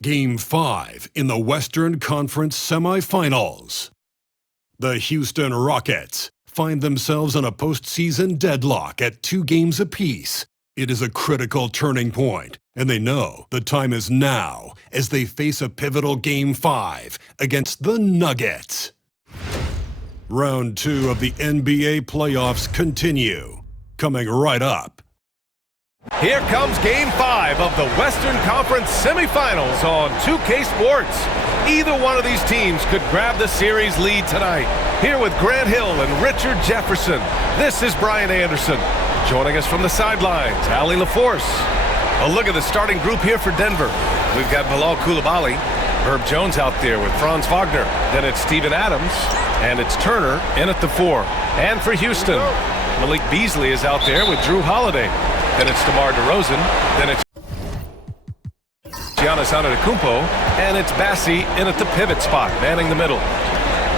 Game 5 in the Western Conference semifinals. The Houston Rockets find themselves in a postseason deadlock at 2 games apiece. It is a critical turning point, and they know the time is now as they face a pivotal Game 5 against the Nuggets. Round 2 of the NBA playoffs continue, coming right up. Here comes Game 5 of the Western Conference semifinals on 2K Sports. Either one of these teams could grab the series lead tonight. Here with Grant Hill and Richard Jefferson, this is Brian Anderson. Joining us from the sidelines, Allie LaForce. A look at the starting group here for Denver. We've got Bilal Coulibaly, Herb Jones out there with Franz Wagner. Then it's Steven Adams, and it's Turner in at the 4. And for Houston, Malik Beasley is out there with Drew Holiday. Then it's DeMar DeRozan. Then it's Giannis Antetokounmpo. And it's Bassi in at the pivot spot, manning the middle.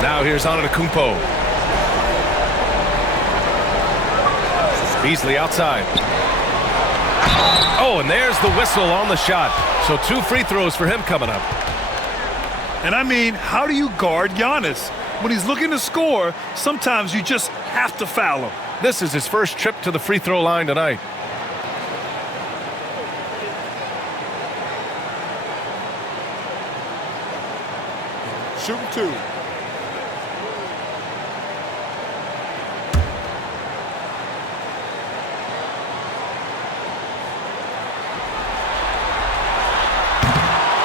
Now here's Antetokounmpo. Beasley outside. Oh, and there's the whistle on the shot. So 2 free throws for him coming up. And I mean, how do you guard Giannis? When he's looking to score, sometimes you just have to foul him. This is his first trip to the free throw line tonight. Shooting 2.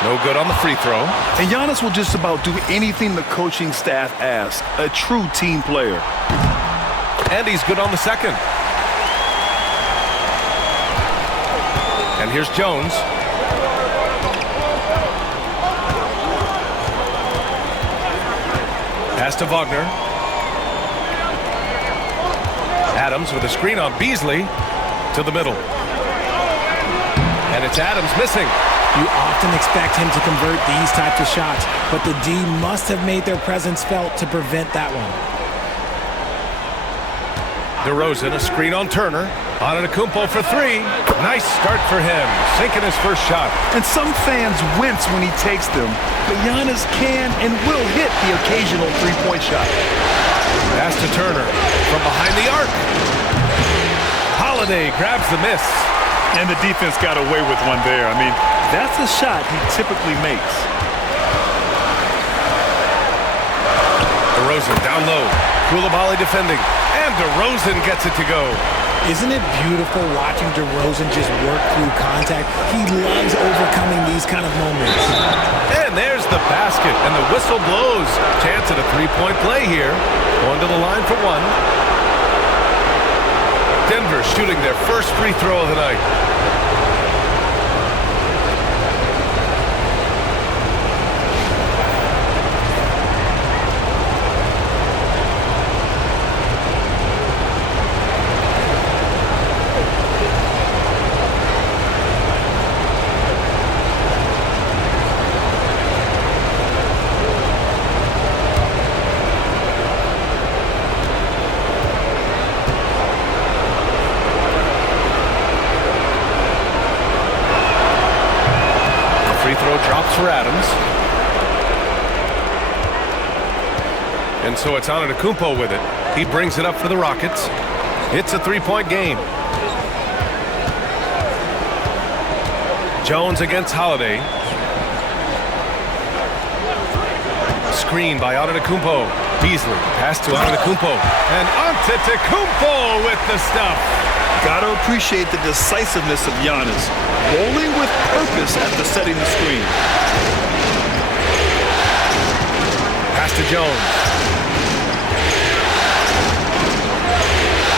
No good on the free throw. And Giannis will just about do anything the coaching staff asks. A true team player. And he's good on the second. And here's Jones. Pass to Wagner. Adams with a screen on Beasley to the middle. And it's Adams missing. You often expect him to convert these types of shots, but the D must have made their presence felt to prevent that one. DeRozan, a screen on Turner. Antetokounmpo for 3. Nice start for him, sinking his first shot. And some fans wince when he takes them, but Giannis can and will hit the occasional three-point shot. Pass to Turner from behind the arc. Holiday grabs the miss. And the defense got away with one there. I mean, that's a shot he typically makes. DeRozan down low. Coulibaly defending. And DeRozan gets it to go. Isn't it beautiful watching DeRozan just work through contact? He loves overcoming these kind of moments. And there's the basket, and the whistle blows. Chance at a three-point play here. Going to the line for 1. Denver shooting their first free throw of the night. Drops for Adams. And so it's Antetokounmpo with it. He brings it up for the Rockets. It's a three-point game. Jones against Holiday. Screen by Antetokounmpo. Beasley, pass to Antetokounmpo. And Antetokounmpo with the stuff. Gotta appreciate the decisiveness of Giannis. Rolling with purpose after setting the screen. Pass to Jones.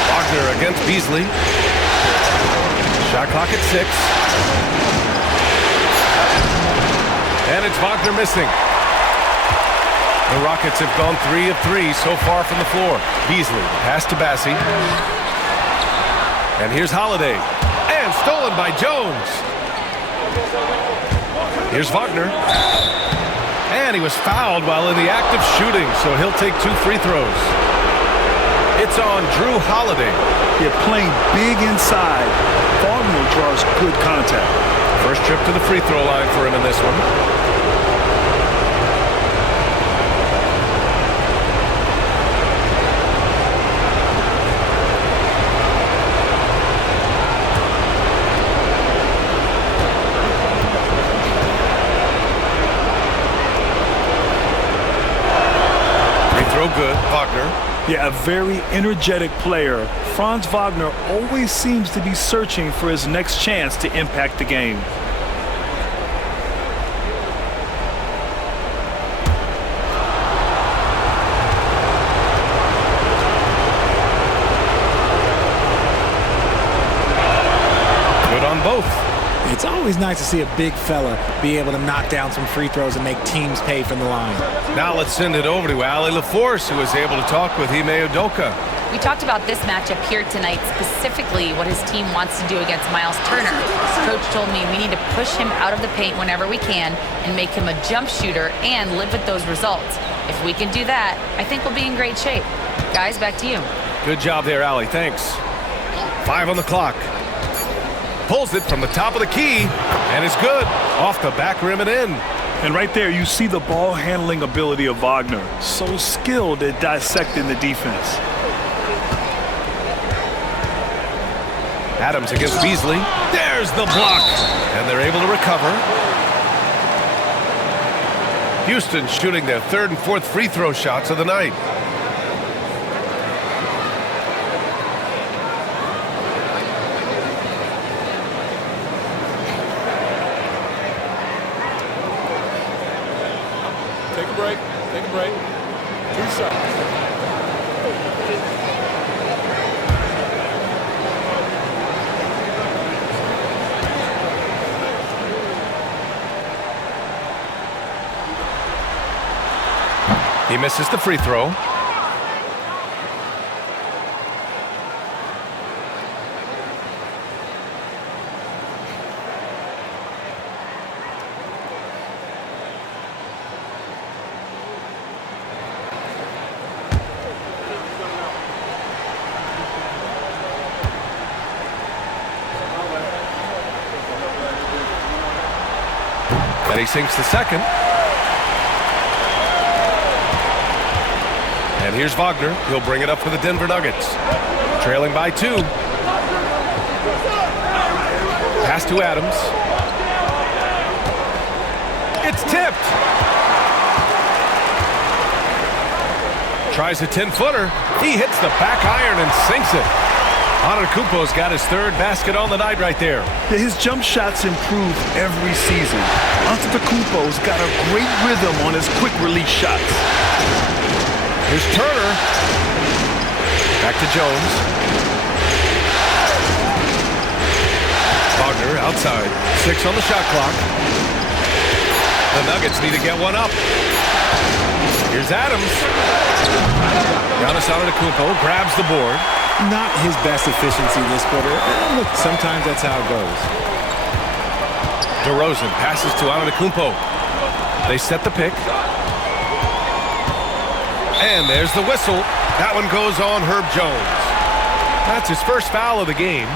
Wagner against Beasley. Shot clock at 6. And it's Wagner missing. The Rockets have gone 3 of 3 so far from the floor. Beasley, pass to Bassie. And here's Holiday. And stolen by Jones. Here's Wagner. And he was fouled while in the act of shooting, so he'll take 2 free throws. It's on Drew Holiday. They're playing big inside. Wagner draws good contact. First trip to the free throw line for him in this one. Good, Wagner. Yeah, a very energetic player. Franz Wagner always seems to be searching for his next chance to impact the game. Good on both. It's always nice to see a big fella be able to knock down some free throws and make teams pay from the line. Now let's send it over to Allie LaForce, who was able to talk with Ime Udoka. We talked about this matchup here tonight, specifically what his team wants to do against Miles Turner. Coach told me we need to push him out of the paint whenever we can and make him a jump shooter and live with those results. If we can do that, I think we'll be in great shape. Guys, back to you. Good job there, Allie. Thanks. 5 on the clock. Pulls it from the top of the key, and it's good. Off the back rim and in. And right there, you see the ball handling ability of Wagner. So skilled at dissecting the defense. Adams against Beasley. There's the block. And they're able to recover. Houston shooting their 3rd and 4th free throw shots of the night. Take a break. Take a break. 2 seconds. He misses the free throw. And he sinks the second. And here's Wagner. He'll bring it up for the Denver Nuggets. Trailing by 2. Pass to Adams. It's tipped. Tries a 10-footer. He hits the back iron and sinks it. Antetokounmpo's got his 3rd basket on the night right there. Yeah, his jump shots improve every season. Antetokounmpo's got a great rhythm on his quick release shots. Here's Turner. Back to Jones. Wagner outside. 6 on the shot clock. The Nuggets need to get one up. Here's Adams. Giannis Antetokounmpo grabs the board. Not his best efficiency this quarter. Look, sometimes that's how it goes. DeRozan passes to Antetokounmpo. They set the pick. And there's the whistle. That one goes on Herb Jones. That's his first foul of the game.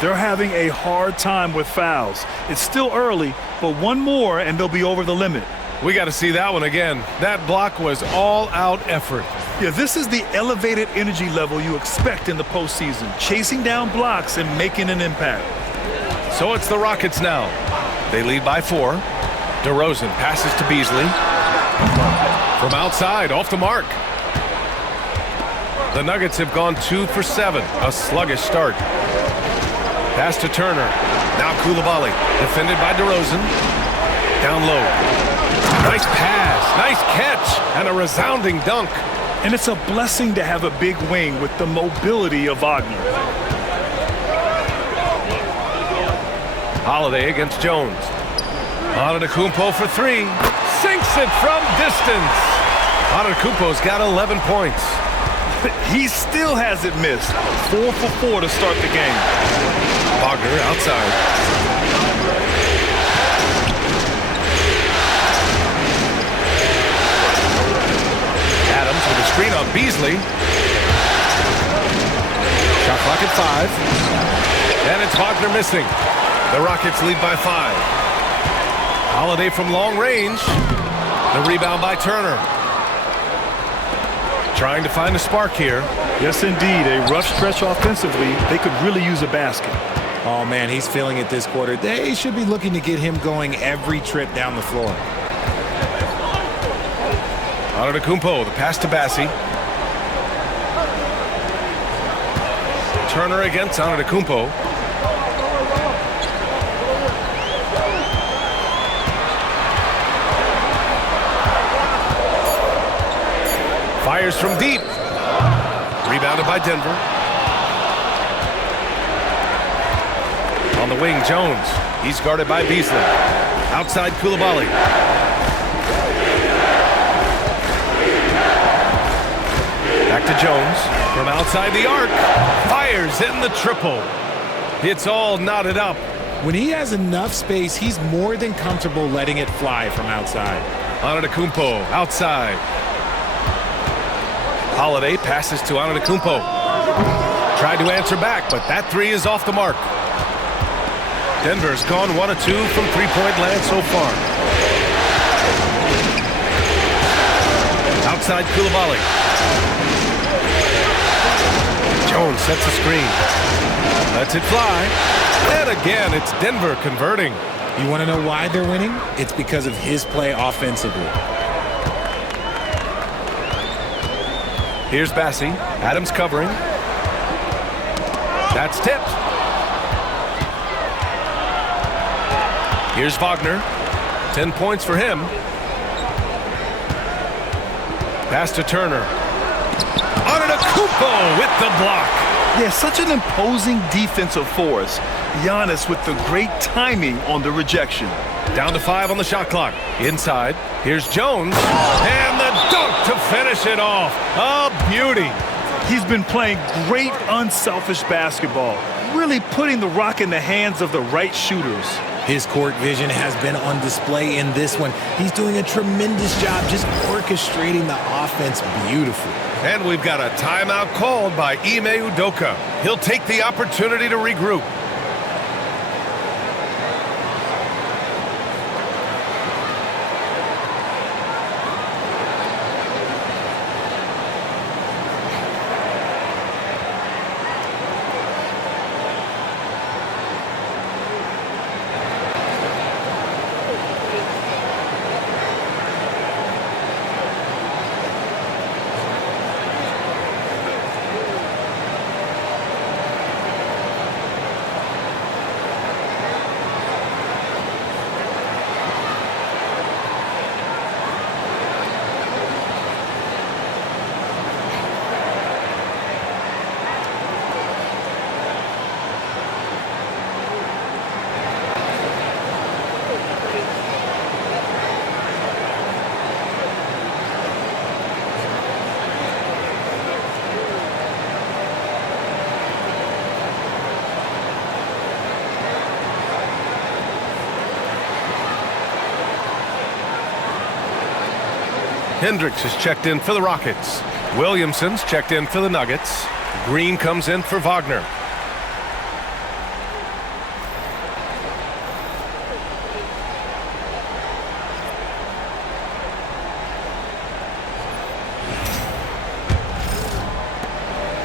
They're having a hard time with fouls. It's still early, but one more and they'll be over the limit. We got to see that one again. That block was all-out effort. Yeah, this is the elevated energy level you expect in the postseason. Chasing down blocks and making an impact. So it's the Rockets now. They lead by 4. DeRozan passes to Beasley. From outside, off the mark. The Nuggets have gone 2 for 7. A sluggish start. Pass to Turner. Now Coulibaly. Defended by DeRozan. Down low. Nice pass. Nice catch. And a resounding dunk. And it's a blessing to have a big wing with the mobility of Wagner. Holiday against Jones. Antetokounmpo for 3. Sinks it from distance. Antetokounmpo's got 11 points. He still hasn't missed. 4 for 4 to start the game. Wagner outside. Adams with a screen on Beasley. Shot clock at 5. And it's Wagner missing. The Rockets lead by 5. Holiday from long range. The rebound by Turner. Trying to find a spark here. Yes, indeed. A rough stretch offensively. They could really use a basket. Oh, man, he's feeling it this quarter. They should be looking to get him going every trip down the floor. Antetokounmpo, the pass to Bassi. Turner against Antetokounmpo. Fires from deep. Rebounded by Denver. On the wing, Jones. He's guarded by Beasley. Outside, Coulibaly. Back to Jones. From outside the arc. Fires in the triple. It's all knotted up. When he has enough space, he's more than comfortable letting it fly from outside. Antetokounmpo outside. Holiday passes to Antetokounmpo. Tried to answer back, but that 3 is off the mark. Denver's gone 1 of 2 from three-point land so far. Outside Coulibaly. Jones sets a screen. Lets it fly. And again, it's Denver converting. You want to know why they're winning? It's because of his play offensively. Here's Bassi. Adams covering. That's tipped. Here's Wagner. 10 points for him. Pass to Turner. Antetokounmpo with the block. Yeah, such an imposing defensive force. Giannis with the great timing on the rejection. Down to 5 on the shot clock. Inside. Here's Jones. And the dunk to finish it off. A beauty. He's been playing great unselfish basketball, really putting the rock in the hands of the right shooters. His court vision has been on display in this one. He's doing a tremendous job just orchestrating the offense beautifully. And we've got a timeout called by Ime Udoka. He'll take the opportunity to regroup. Hendricks is checked in for the Rockets. Williamson's checked in for the Nuggets. Green comes in for Wagner.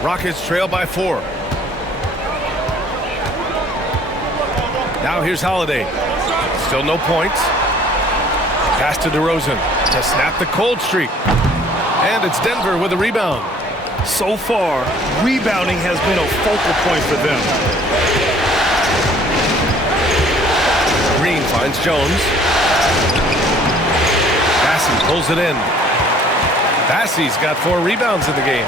Rockets trail by 4. Now here's Holiday. Still no points. Pass to DeRozan to snap the cold streak. And it's Denver with a rebound. So far, rebounding has been a focal point for them. Green finds Jones. Bassey pulls it in. Bassey's got 4 rebounds in the game.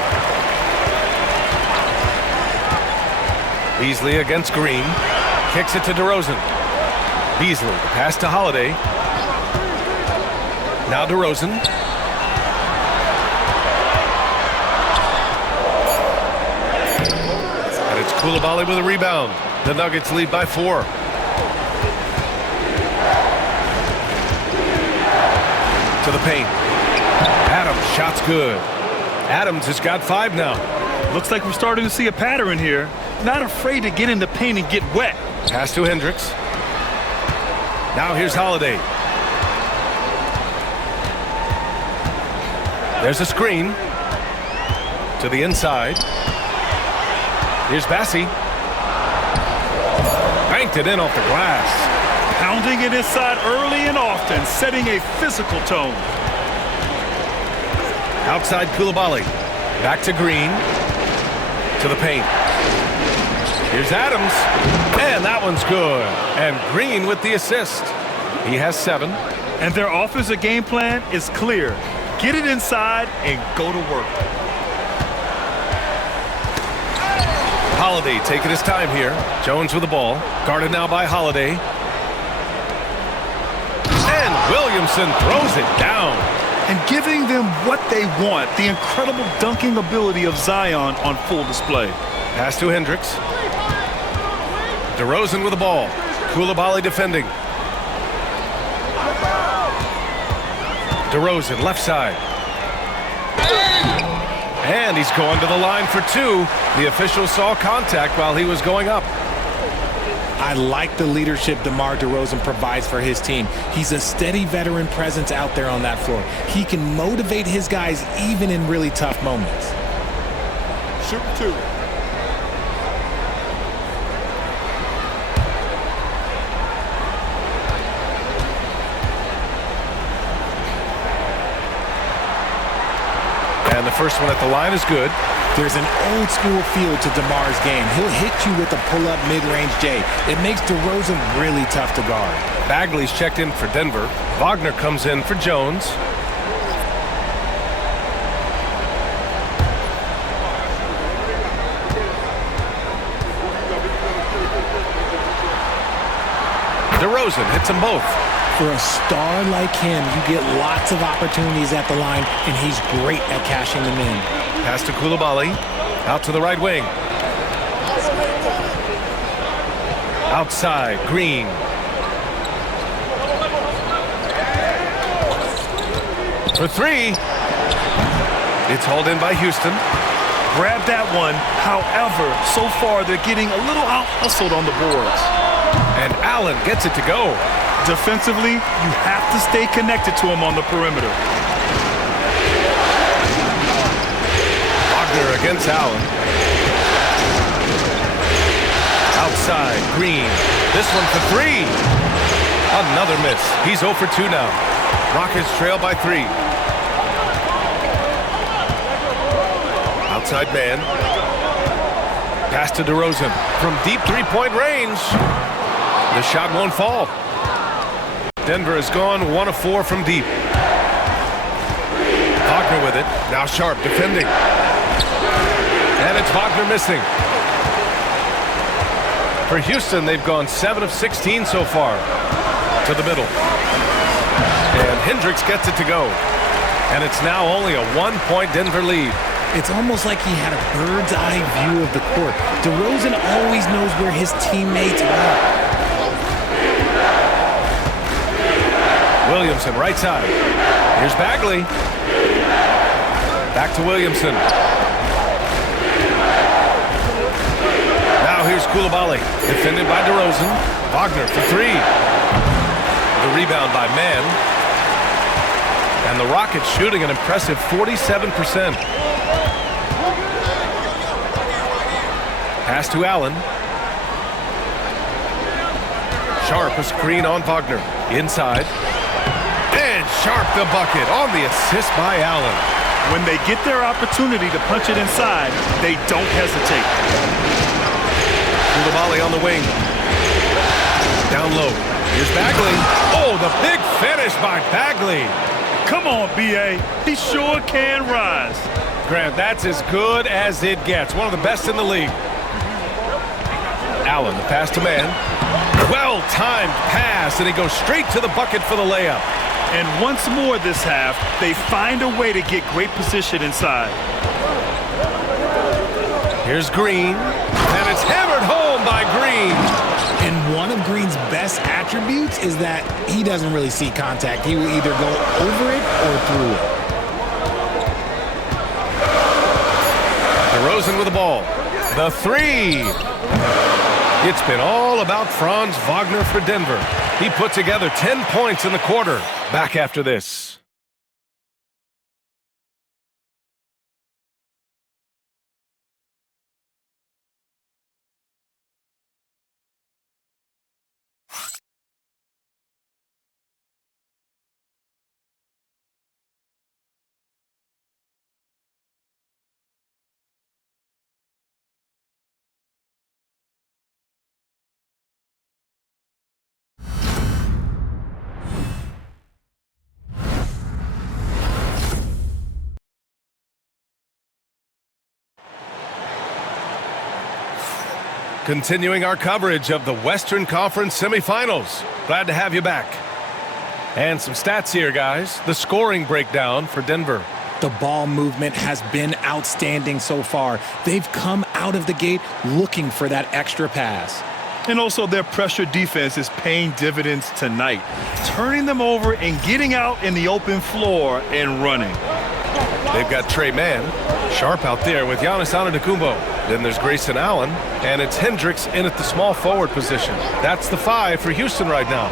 Beasley against Green. Kicks it to DeRozan. Beasley, the pass to Holiday. Now DeRozan. And it's Coulibaly with a rebound. The Nuggets lead by 4. To the paint. Adams, shot's good. Adams has got 5 now. Looks like we're starting to see a pattern here. Not afraid to get in the paint and get wet. Pass to Hendricks. Now here's Holiday. There's a screen. To the inside. Here's Bassey. Banked it in off the glass. Pounding it inside early and often, setting a physical tone. Outside Coulibaly. Back to Green. To the paint. Here's Adams. And that one's good. And Green with the assist. He has 7. And their offensive game plan is clear. Get it inside and go to work. Holiday taking his time here. Jones with the ball. Guarded now by Holiday. And Williamson throws it down. And giving them what they want, the incredible dunking ability of Zion on full display. Pass to Hendricks. DeRozan with the ball. Coulibaly defending. DeRozan left side. And he's going to the line for 2. The official saw contact while he was going up. I like the leadership DeMar DeRozan provides for his team. He's a steady veteran presence out there on that floor. He can motivate his guys even in really tough moments. Shoot 2. And the first one at the line is good. There's an old school feel to DeMar's game. He'll hit you with a pull-up mid-range J. It makes DeRozan really tough to guard. Bagley's checked in for Denver. Wagner comes in for Jones. DeRozan hits them both. For a star like him, you get lots of opportunities at the line, and he's great at cashing them in. Pass to Coulibaly. Out to the right wing. Outside, Green. For 3. It's hauled in by Houston. Grab that one. However, so far they're getting a little out-hustled on the boards. And Allen gets it to go. Defensively, you have to stay connected to him on the perimeter. Wagner against Allen. Outside, Green. This one for 3. Another miss. He's 0 for 2 now. Rockets trail by 3. Outside man. Pass to DeRozan from deep 3-point range. The shot won't fall. Denver has gone 1 of 4 from deep. Wagner with it. Now Sharp defending. And it's Wagner missing. For Houston, they've gone 7 of 16 so far. To the middle. And Hendricks gets it to go. And it's now only a 1-point Denver lead. It's almost like he had a bird's eye view of the court. DeRozan always knows where his teammates are. Williamson, right side. Here's Bagley. Back to Williamson. Now here's Coulibaly. Defended by DeRozan. Wagner for 3. The rebound by Mann. And the Rockets shooting an impressive 47%. Pass to Allen. Sharp a screen on Wagner. Inside. And Sharp the bucket on the assist by Allen. When they get their opportunity to punch it inside, they don't hesitate. Koulibaly on the wing. Down low. Here's Bagley. Oh, the big finish by Bagley. Come on, B.A. He sure can rise. Grant, that's as good as it gets. One of the best in the league. Allen, the pass to man. Well-timed pass, and he goes straight to the bucket for the layup. And once more this half, they find a way to get great position inside. Here's Green, and it's hammered home by Green. And one of Green's best attributes is that he doesn't really see contact. He will either go over it or through it. DeRozan with the ball. The three. It's been all about Franz Wagner for Denver. He put together 10 points in the quarter. Back after this. Continuing our coverage of the Western Conference semifinals. Glad to have you back. And some stats here, guys. The scoring breakdown for Denver. The ball movement has been outstanding so far. They've come out of the gate looking for that extra pass. And also their pressure defense is paying dividends tonight, turning them over and getting out in the open floor and running. They've got Trey Mann, sharp out there with Giannis Antetokounmpo. Then there's Grayson Allen, and it's Hendricks in at the small forward position. That's the 5 for Houston right now.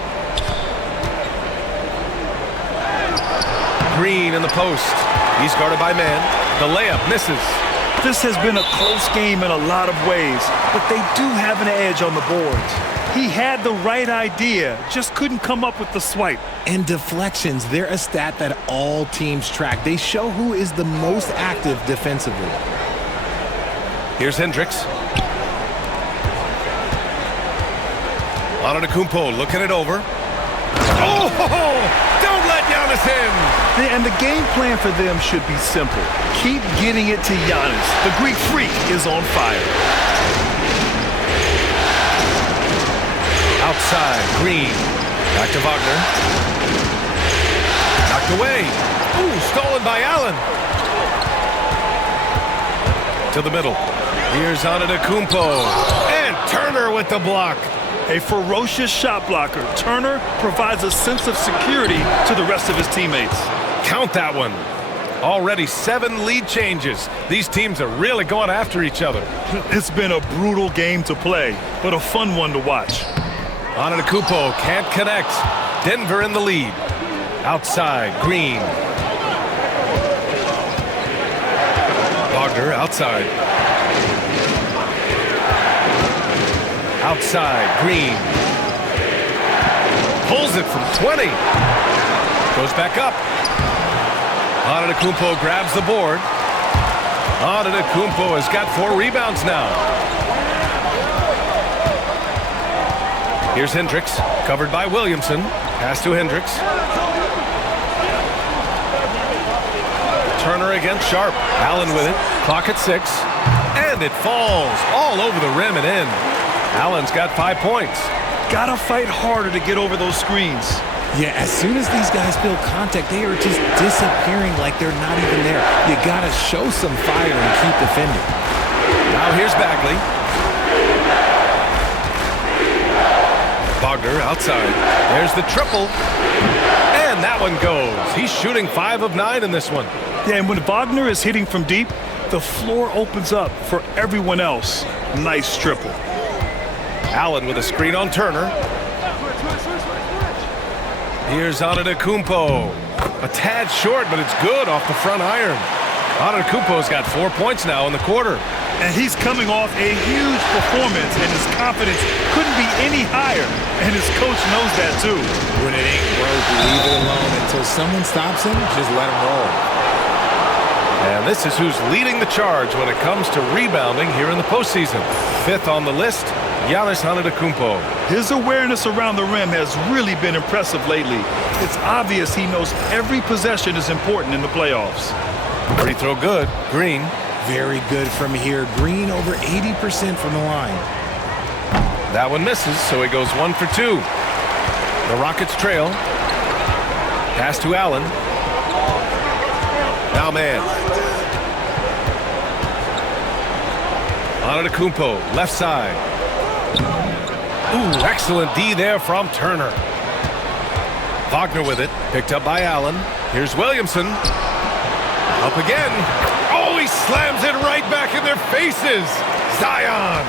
Green in the post. He's guarded by Mann. The layup misses. This has been a close game in a lot of ways, but they do have an edge on the boards. He had the right idea, just couldn't come up with the swipe. And deflections, they're a stat that all teams track. They show who is the most active defensively. Here's Hendricks. Antetokounmpo looking it over. Oh, don't let Giannis in. And the game plan for them should be simple. Keep getting it to Giannis. The Greek freak is on fire. Outside, Green. Back to Wagner. Knocked away. Ooh, stolen by Allen. To the middle. Here's Antetokounmpo. And Turner with the block. A ferocious shot blocker, Turner provides a sense of security to the rest of his teammates. Count that one. Already 7 lead changes. These teams are really going after each other. It's been a brutal game to play, but a fun one to watch. Antetokounmpo can't connect. Denver in the lead. Outside, Green. Wagner outside. Outside, Green. Pulls it from 20. Goes back up. Antetokounmpo grabs the board. Antetokounmpo has got 4 rebounds now. Here's Hendricks, covered by Williamson. Pass to Hendricks. Turner against Sharp. Allen with it. Clock at 6. And it falls all over the rim and in. Allen's got 5 points. Gotta fight harder to get over those screens. Yeah, as soon as these guys feel contact, they are just disappearing like they're not even there. You gotta show some fire and keep defending. Now here's Bagley. Wagner outside. There's the triple. And that one goes. He's shooting 5 of 9 in this one. Yeah, and when Wagner is hitting from deep, the floor opens up for everyone else. Nice triple. Allen with a screen on Turner. Here's Antetokounmpo. A tad short, but it's good off the front iron. Antetokounmpo's got 4 points now in the quarter. And he's coming off a huge performance, and his confidence couldn't be any higher. And his coach knows that, too. When it ain't broke, leave it alone until someone stops him, just let him roll. And this is who's leading the charge when it comes to rebounding here in the postseason. 5th on the list, Giannis Antetokounmpo. His awareness around the rim has really been impressive lately. It's obvious he knows every possession is important in the playoffs. Free throw good. Green. Very good from here. Green over 80% from the line. That one misses, so he goes 1 for 2. The Rockets trail. Pass to Allen. Now man. Antetokounmpo, left side. Ooh, excellent D there from Turner. Wagner with it, picked up by Allen. Here's Williamson. Up again. Oh, he slams it right back in their faces. Zion.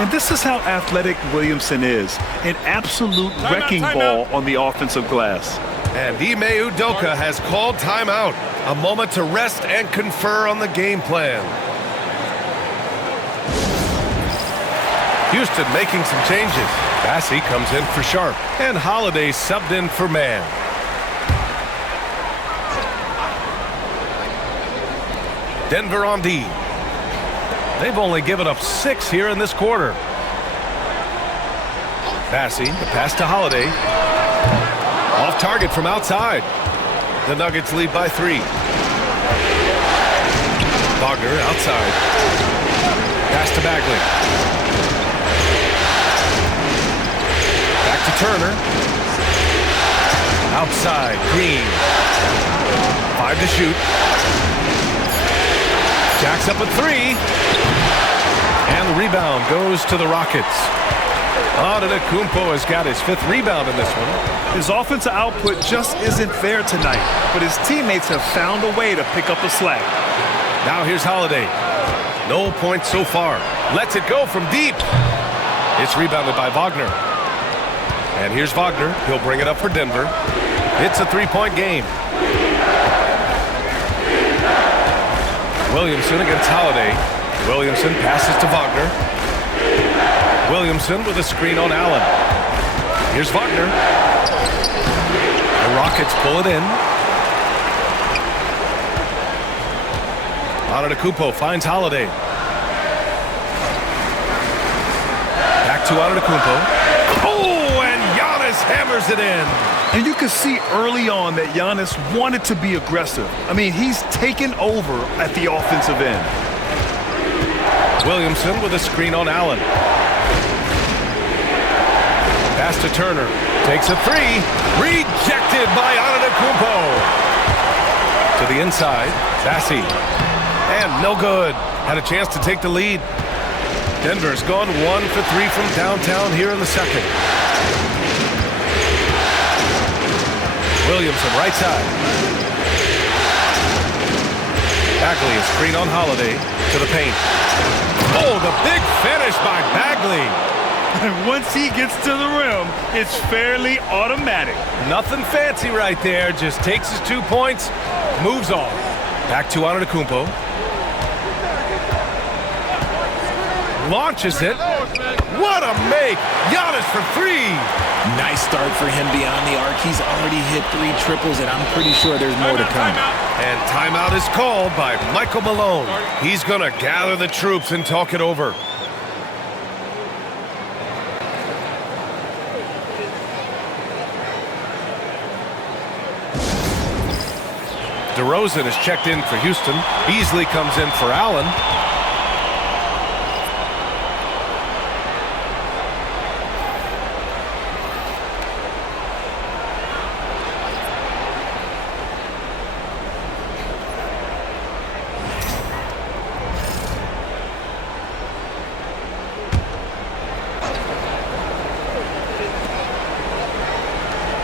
And this is how athletic Williamson is. An absolute wrecking ball on the offensive glass. And Ime Udoka has called timeout. A moment to rest and confer on the game plan. Houston making some changes. Bassey comes in for Sharp. And Holiday subbed in for Mann. Denver on D. They've only given up 6 here in this quarter. Bassey, the pass to Holiday. Off target from outside. The Nuggets lead by 3. Wagner outside. Pass to Bagley. Back to Turner. Outside, Green. 5 to shoot. Jacks up at 3. And the rebound goes to the Rockets. Antetokounmpo has got his 5th rebound in this one. His offensive output just isn't there tonight, but his teammates have found a way to pick up the slack. Now here's Holiday. No points so far. Lets it go from deep. It's rebounded by Wagner. And here's Wagner. He'll bring it up for Denver. It's a 3-point game. Williamson against Holiday. Williamson passes to Wagner. Williamson with a screen on Allen. Here's Wagner. The Rockets pull it in. Antetokounmpo finds Holiday. Back to Antetokounmpo. Oh, and Giannis hammers it in. And you can see early on that Giannis wanted to be aggressive. I mean, he's taken over at the offensive end. Williamson with a screen on Allen. Pass to Turner. Takes a 3. Rejected by Antetokounmpo. To the inside. Bassey. And no good. Had a chance to take the lead. Denver's gone 1 for 3 from downtown here in the second. Williamson right side. Bagley is screen on Holiday to the paint. Oh, the big finish by Bagley. And once he gets to the rim, it's fairly automatic. Nothing fancy right there. Just takes his 2 points, moves on. Back to Antetokounmpo. Launches it. What a make. Giannis for 3. Nice start for him beyond the arc. He's already hit 3 triples, and I'm pretty sure there's more to come. And timeout is called by Michael Malone. He's going to gather the troops and talk it over. DeRozan is checked in for Houston. Beasley comes in for Allen.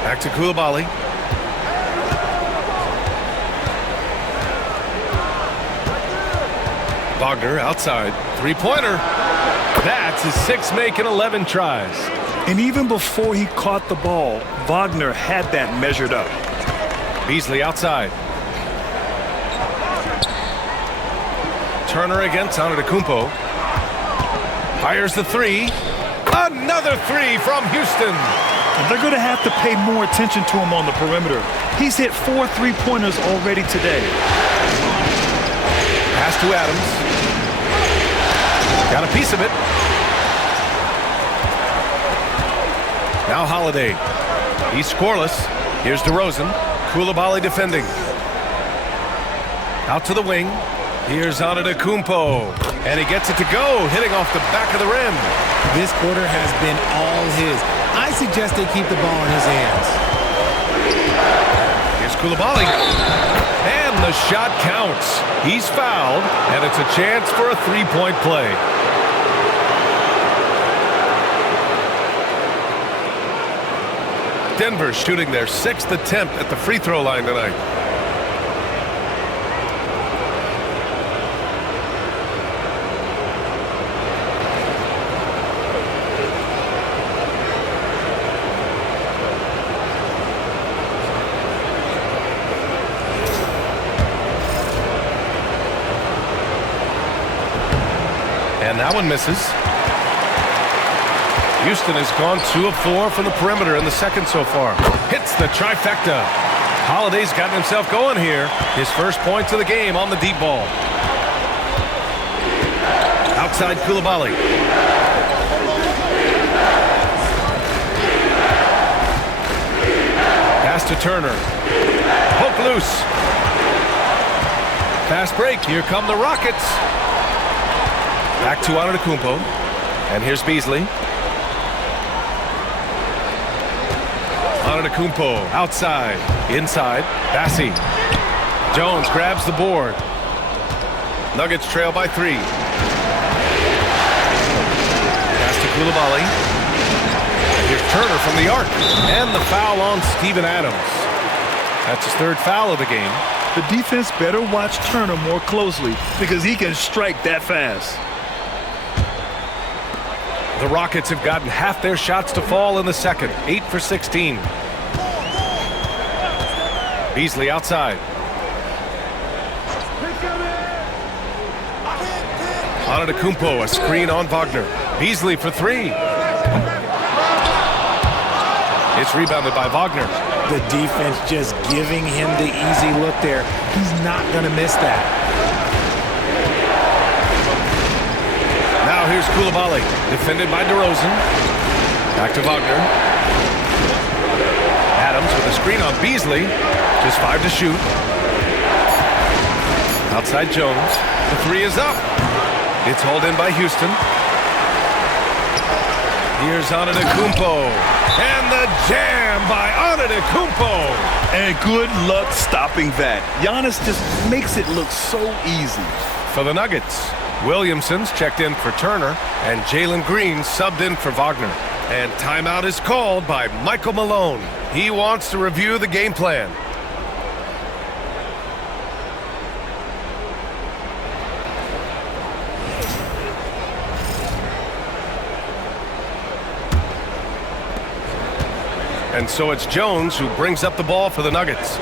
Back to Koulibaly. Wagner outside. 3-pointer. That's his 6th make in 11 tries. And even before he caught the ball, Wagner had that measured up. Beasley outside. Turner against Antetokounmpo. Fires the 3. Another 3 from Houston. And they're going to have to pay more attention to him on the perimeter. He's hit 4 3-pointers already today. Pass to Adams. Got a piece of it. Now Holiday. He's scoreless. Here's DeRozan. Koulibaly defending. Out to the wing. Here's Antetokounmpo. And he gets it to go, hitting off the back of the rim. This quarter has been all his. I suggest they keep the ball in his hands. Here's Koulibaly. And the shot counts. He's fouled, and it's a chance for a three-point play. Denver shooting their 6th attempt at the free throw line tonight. And that one misses. Houston has gone 2 of 4 from the perimeter in the second so far. Hits the trifecta. Holiday's gotten himself going here. His first points of the game on the deep ball. Outside Koulibaly. Pass to Turner. Poke loose. Fast break. Here come the Rockets. Back to Antetokounmpo. And here's Beasley. Antetokounmpo outside, inside, Bassi. Jones grabs the board. Nuggets trail by 3. Pass to Koulibaly. And here's Turner from the arc. And the foul on Steven Adams. That's his 3rd foul of the game. The defense better watch Turner more closely because he can strike that fast. The Rockets have gotten half their shots to fall in the second. 8 for 16. Beasley outside. Antetokounmpo, a screen on Wagner. Beasley for 3. It's rebounded by Wagner. The defense just giving him the easy look there. He's not going to miss that. Now here's Koulibaly, defended by DeRozan. Back to Wagner. Adams with a screen on Beasley. Just 5 to shoot. Outside Jones. The 3 is up. It's hauled in by Houston. Here's Antetokounmpo. And the jam by Antetokounmpo. And good luck stopping that. Giannis just makes it look so easy. For the Nuggets, Williamson's checked in for Turner, and Jalen Green subbed in for Wagner. And timeout is called by Michael Malone. He wants to review the game plan. And so it's Jones who brings up the ball for the Nuggets.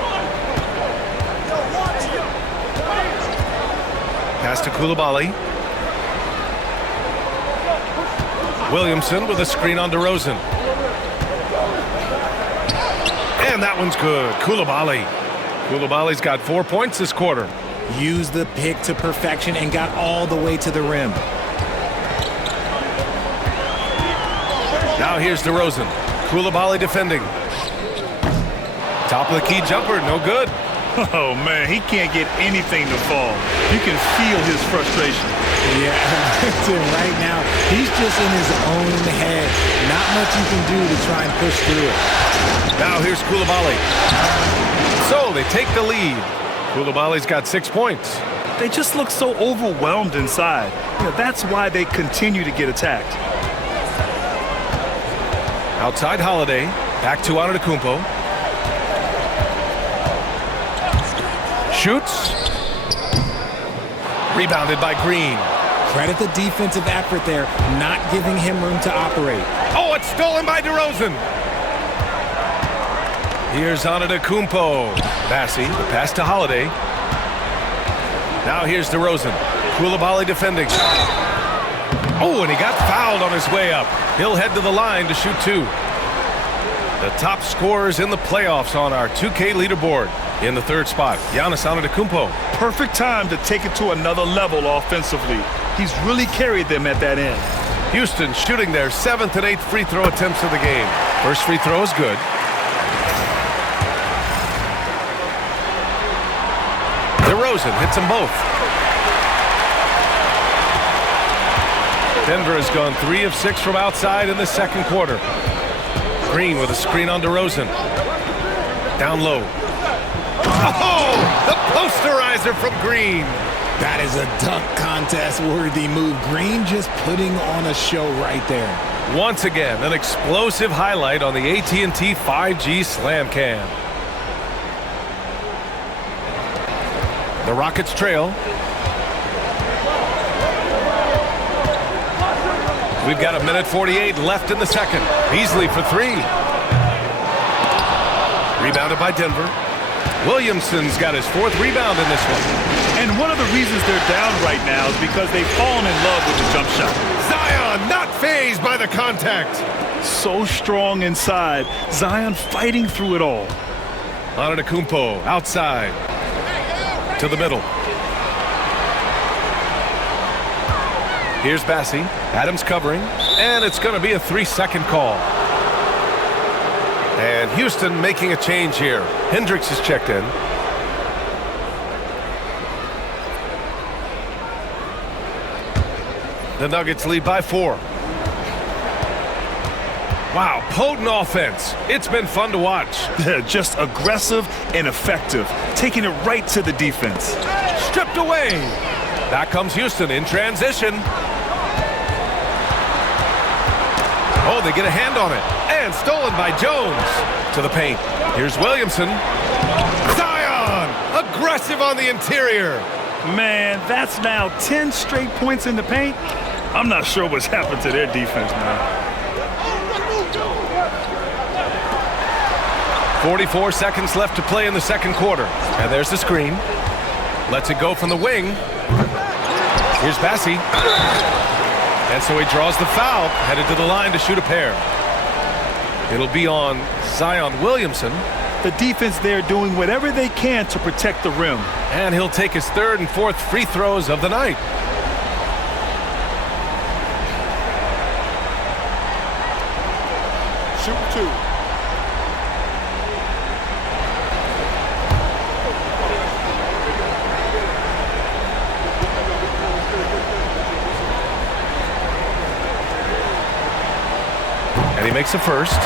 Pass to Koulibaly. Williamson with a screen on DeRozan. And that one's good. Koulibaly. Koulibaly's got 4 points this quarter. Used the pick to perfection and got all the way to the rim. Now here's DeRozan. Koulibaly defending. Top of the key jumper, no good. Oh, man, he can't get anything to fall. You can feel his frustration. Yeah, right now, he's just in his own head. Not much you can do to try and push through it. Now here's Koulibaly. So they take the lead. Koulibaly's got 6 points. They just look so overwhelmed inside. You know, that's why they continue to get attacked. Outside Holiday. Back to Antetokounmpo. Shoots. Rebounded by Green. Credit the defensive effort there, not giving him room to operate. Oh, it's stolen by DeRozan. Here's Antetokounmpo. Bassi, the pass to Holiday. Now here's DeRozan. Koulibaly defending. Oh, and he got fouled on his way up. He'll head to the line to shoot 2. The top scorers in the playoffs on our 2K leaderboard. In the third spot, Giannis Antetokounmpo. Perfect time to take it to another level offensively. He's really carried them at that end. Houston shooting their 7th and 8th free throw attempts of the game. First free throw is good. DeRozan hits them both. Denver has gone 3 of 6 from outside in the second quarter. Green with a screen on DeRozan. Down low. Oh! The posterizer from Green. That is a dunk contest-worthy move. Green just putting on a show right there. Once again, an explosive highlight on the AT&T 5G Slam Cam. The Rockets trail. We've got 1:48 left in the second. Beasley for 3. Rebounded by Denver. Williamson's got his 4th rebound in this one. And one of the reasons they're down right now is because they've fallen in love with the jump shot. Zion not fazed by the contact. So strong inside. Zion fighting through it all. Antetokounmpo outside. To the middle. Here's Bassi. Adams covering. And it's going to be a 3-second call. And Houston making a change here. Hendricks is checked in. The Nuggets lead by 4. Wow, potent offense. It's been fun to watch. Just aggressive and effective, taking it right to the defense. Stripped away. Back comes Houston in transition. Oh, they get a hand on it. And stolen by Jones. To the paint. Here's Williamson. Zion! Aggressive on the interior. Man, that's now 10 straight points in the paint. I'm not sure what's happened to their defense, man. 44 seconds left to play in the second quarter. And there's the screen. Lets it go from the wing. Here's Bassi. And so he draws the foul, headed to the line to shoot a pair. It'll be on Zion Williamson. The defense there doing whatever they can to protect the rim. And he'll take his 3rd and 4th free throws of the night. Shoot 2. And he makes a first.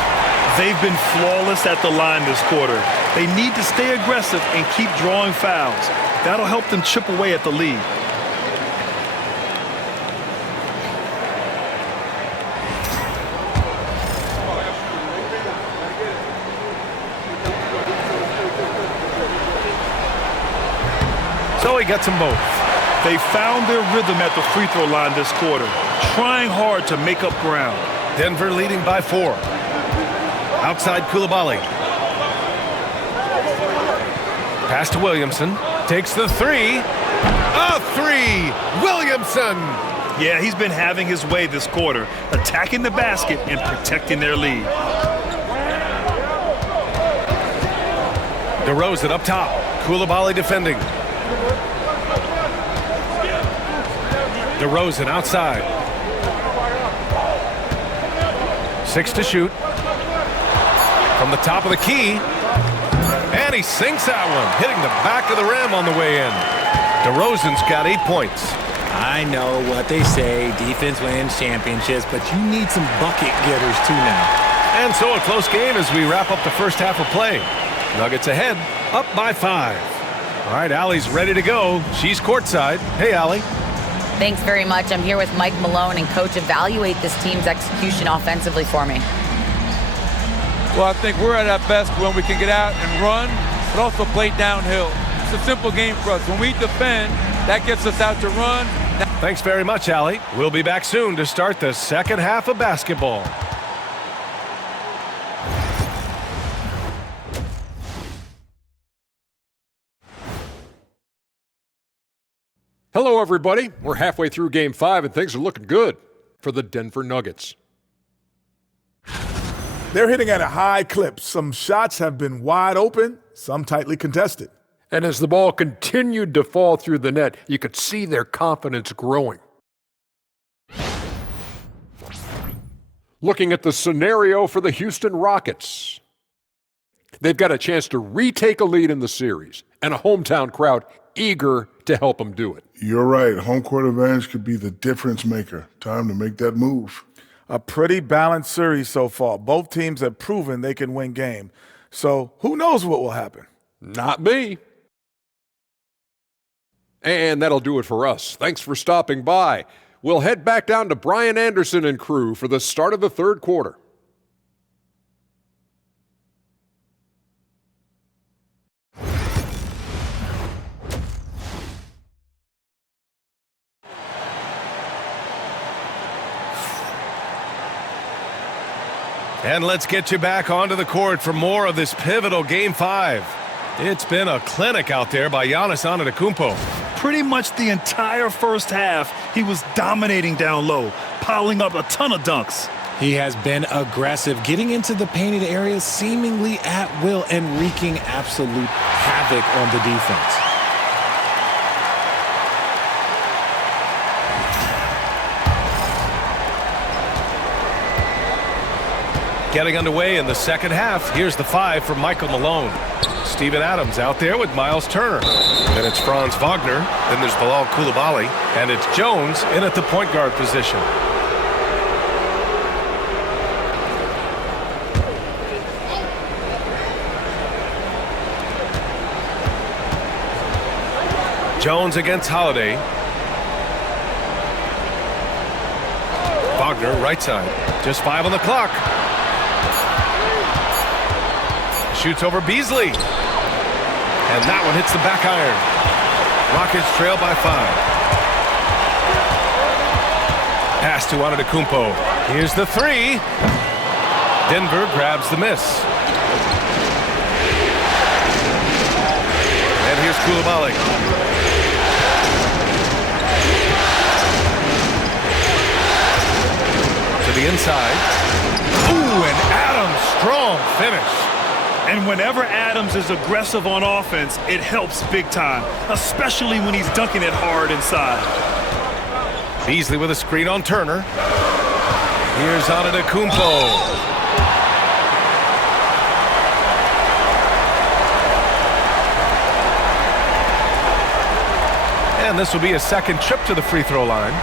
They've been flawless at the line this quarter. They need to stay aggressive and keep drawing fouls. That'll help them chip away at the lead. So he gets them both. They found their rhythm at the free throw line this quarter, trying hard to make up ground. Denver leading by 4. Outside Coulibaly. Pass to Williamson. Takes the 3. A 3! Williamson! Yeah, he's been having his way this quarter, attacking the basket and protecting their lead. DeRozan up top. Coulibaly defending. DeRozan outside. 6 to shoot. From the top of the key. And he sinks that one, hitting the back of the rim on the way in. DeRozan's got 8 points. I know what they say, defense wins championships, but you need some bucket getters too now. And so a close game as we wrap up the first half of play. Nuggets ahead, up by 5. All right, Allie's ready to go. She's courtside. Hey, Allie. Thanks very much. I'm here with Mike Malone, and Coach, evaluate this team's execution offensively for me. Well, I think we're at our best when we can get out and run, but also play downhill. It's a simple game for us. When we defend, that gets us out to run. Thanks very much, Allie. We'll be back soon to start the second half of basketball. Hello, everybody. We're halfway through Game 5, and things are looking good for the Denver Nuggets. They're hitting at a high clip. Some shots have been wide open, some tightly contested. And as the ball continued to fall through the net, you could see their confidence growing. Looking at the scenario for the Houston Rockets. They've got a chance to retake a lead in the series, and a hometown crowd eager to help them do it. You're right. Home court advantage could be the difference maker. Time to make that move. A pretty balanced series so far. Both teams have proven they can win games. So who knows what will happen? Not me. And that'll do it for us. Thanks for stopping by. We'll head back down to Brian Anderson and crew for the start of the third quarter. And let's get you back onto the court for more of this pivotal Game 5. It's been a clinic out there by Giannis Antetokounmpo. Pretty much the entire first half, he was dominating down low, piling up a ton of dunks. He has been aggressive, getting into the painted areas seemingly at will and wreaking absolute havoc on the defense. Getting underway in the second half. Here's the 5 from Michael Malone. Steven Adams out there with Miles Turner. Then it's Franz Wagner. Then there's Bilal Coulibaly. And it's Jones in at the point guard position. Jones against Holiday. Wagner right side. Just 5 on the clock. Shoots over Beasley. And that one hits the back iron. Rockets trail by 5. Pass to Antetokounmpo. Here's the 3. Denver grabs the miss. And here's Coulibaly. To the inside. Ooh, and Adams, strong finish. And whenever Adams is aggressive on offense, it helps big time, especially when he's dunking it hard inside. Beasley with a screen on Turner. Here's Antetokounmpo. And this will be a second trip to the free throw line.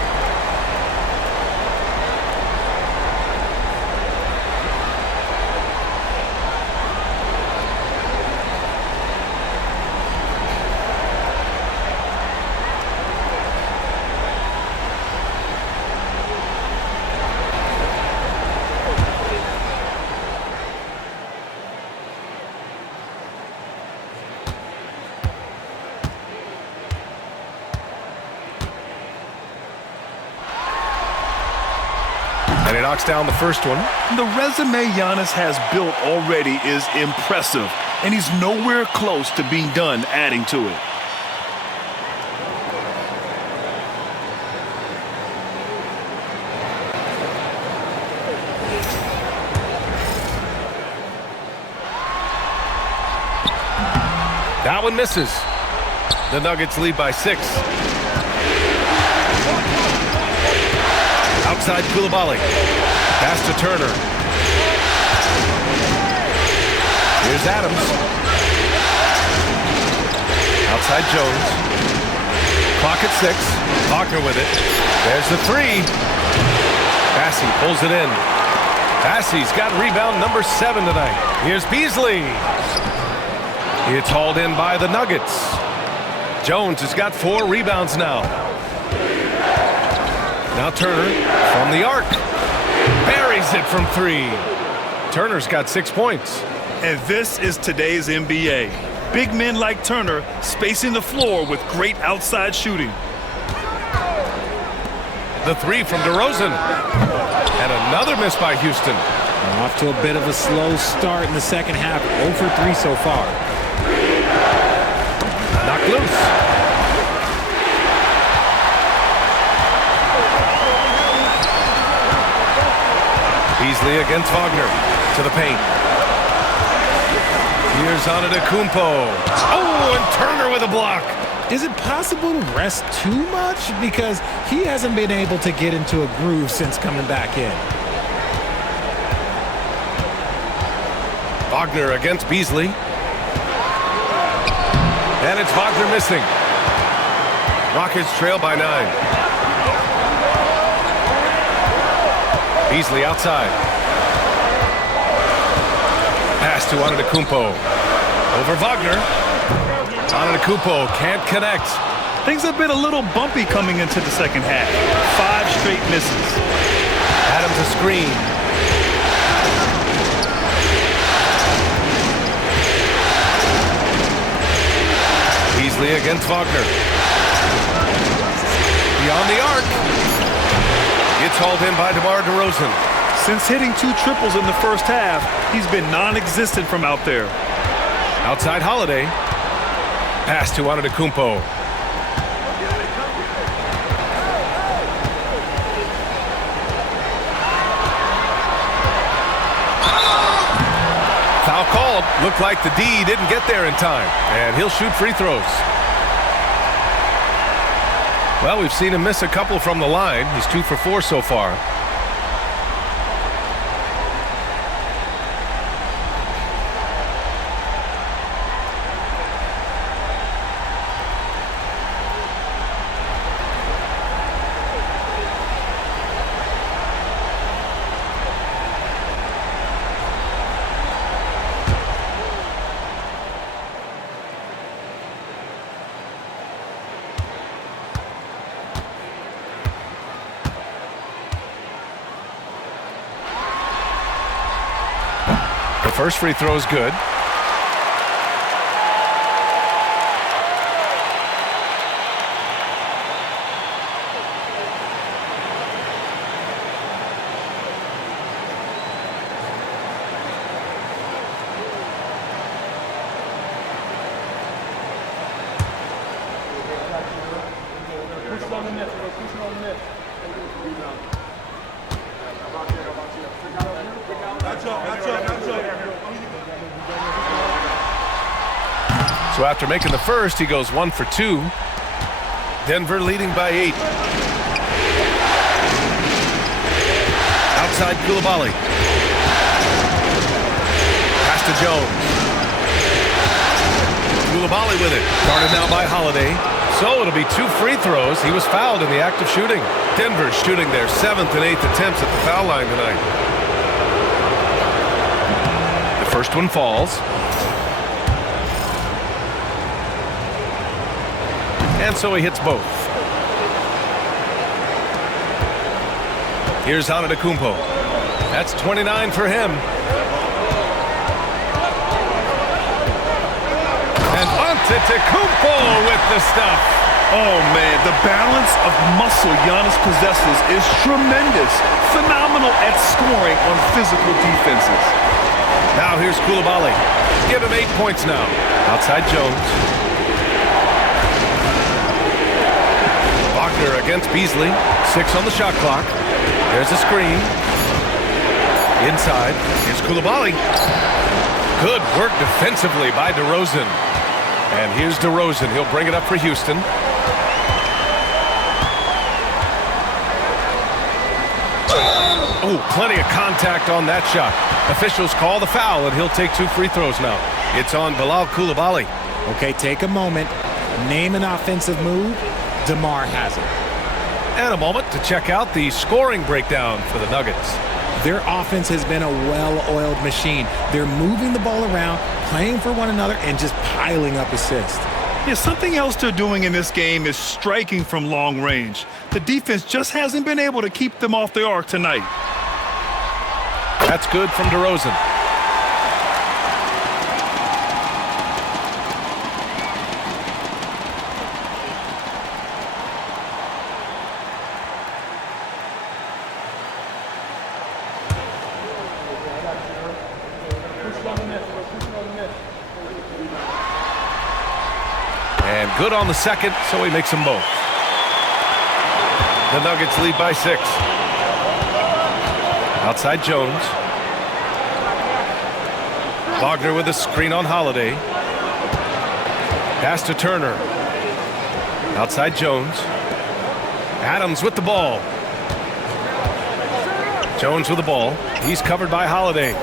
And he knocks down the first one. The resume Giannis has built already is impressive, and he's nowhere close to being done adding to it. That one misses. The Nuggets lead by 6. Outside Coulibaly. Pass to Turner. Here's Adams. Outside Jones. Clock at 6. Wagner with it. There's the 3. Bassey pulls it in. Bassey's got rebound number 7 tonight. Here's Beasley. It's hauled in by the Nuggets. Jones has got 4 rebounds now. Now Turner from the arc. Buries it from 3. Turner's got 6 points. And this is today's NBA. Big men like Turner spacing the floor with great outside shooting. The 3 from DeRozan. And another miss by Houston. Off to a bit of a slow start in the second half. 0 for 3 so far. Knocked loose. Beasley against Wagner. To the paint. Here's Antetokounmpo. Oh, and Turner with a block. Is it possible to rest too much? Because he hasn't been able to get into a groove since coming back in. Wagner against Beasley. And it's Wagner missing. Rockets trail by 9. Beasley outside. Pass to Antetokounmpo. Over Wagner. Antetokounmpo can't connect. Things have been a little bumpy coming into the second half. 5 straight misses. Adams a screen. Beasley against Wagner. Beyond the arc. Gets hauled in by DeMar DeRozan. Since hitting 2 triples in the first half, he's been non-existent from out there. Outside Holiday. Pass to Antetokounmpo. Foul called. Looked like the D didn't get there in time. And he'll shoot free throws. Well, we've seen him miss a couple from the line. He's 2 for 4 so far. First free throw is good. So after making the first, he goes 1 for 2. Denver leading by 8. Outside Coulibaly. Pass to Jones. Coulibaly with it. Guarded now by Holiday. So it'll be 2 free throws. He was fouled in the act of shooting. Denver shooting their 7th and 8th attempts at the foul line tonight. The first one falls. And so he hits both. Here's Antetokounmpo. That's 29 for him. And Antetokounmpo with the stuff. Oh, man, the balance of muscle Giannis possesses is tremendous. Phenomenal at scoring on physical defenses. Now here's Coulibaly. Give him 8 points now. Outside Jones. Wagner against Beasley. 6 on the shot clock. There's a screen. Inside. Here's Coulibaly. Good work defensively by DeRozan. And here's DeRozan. He'll bring it up for Houston. Oh, plenty of contact on that shot. Officials call the foul, and he'll take 2 free throws now. It's on Bilal Coulibaly. Okay, take a moment. Name an offensive move. DeMar has it. And a moment to check out the scoring breakdown for the Nuggets. Their offense has been a well-oiled machine. They're moving the ball around, playing for one another, and just piling up assists. Yeah, something else they're doing in this game is striking from long range. The defense just hasn't been able to keep them off the arc tonight. That's good from DeRozan. And good on the second, so he makes them both. The Nuggets lead by 6. Outside Jones. Wagner with a screen on Holiday. Pass to Turner. Outside Jones. Adams with the ball. Jones with the ball. He's covered by Holiday.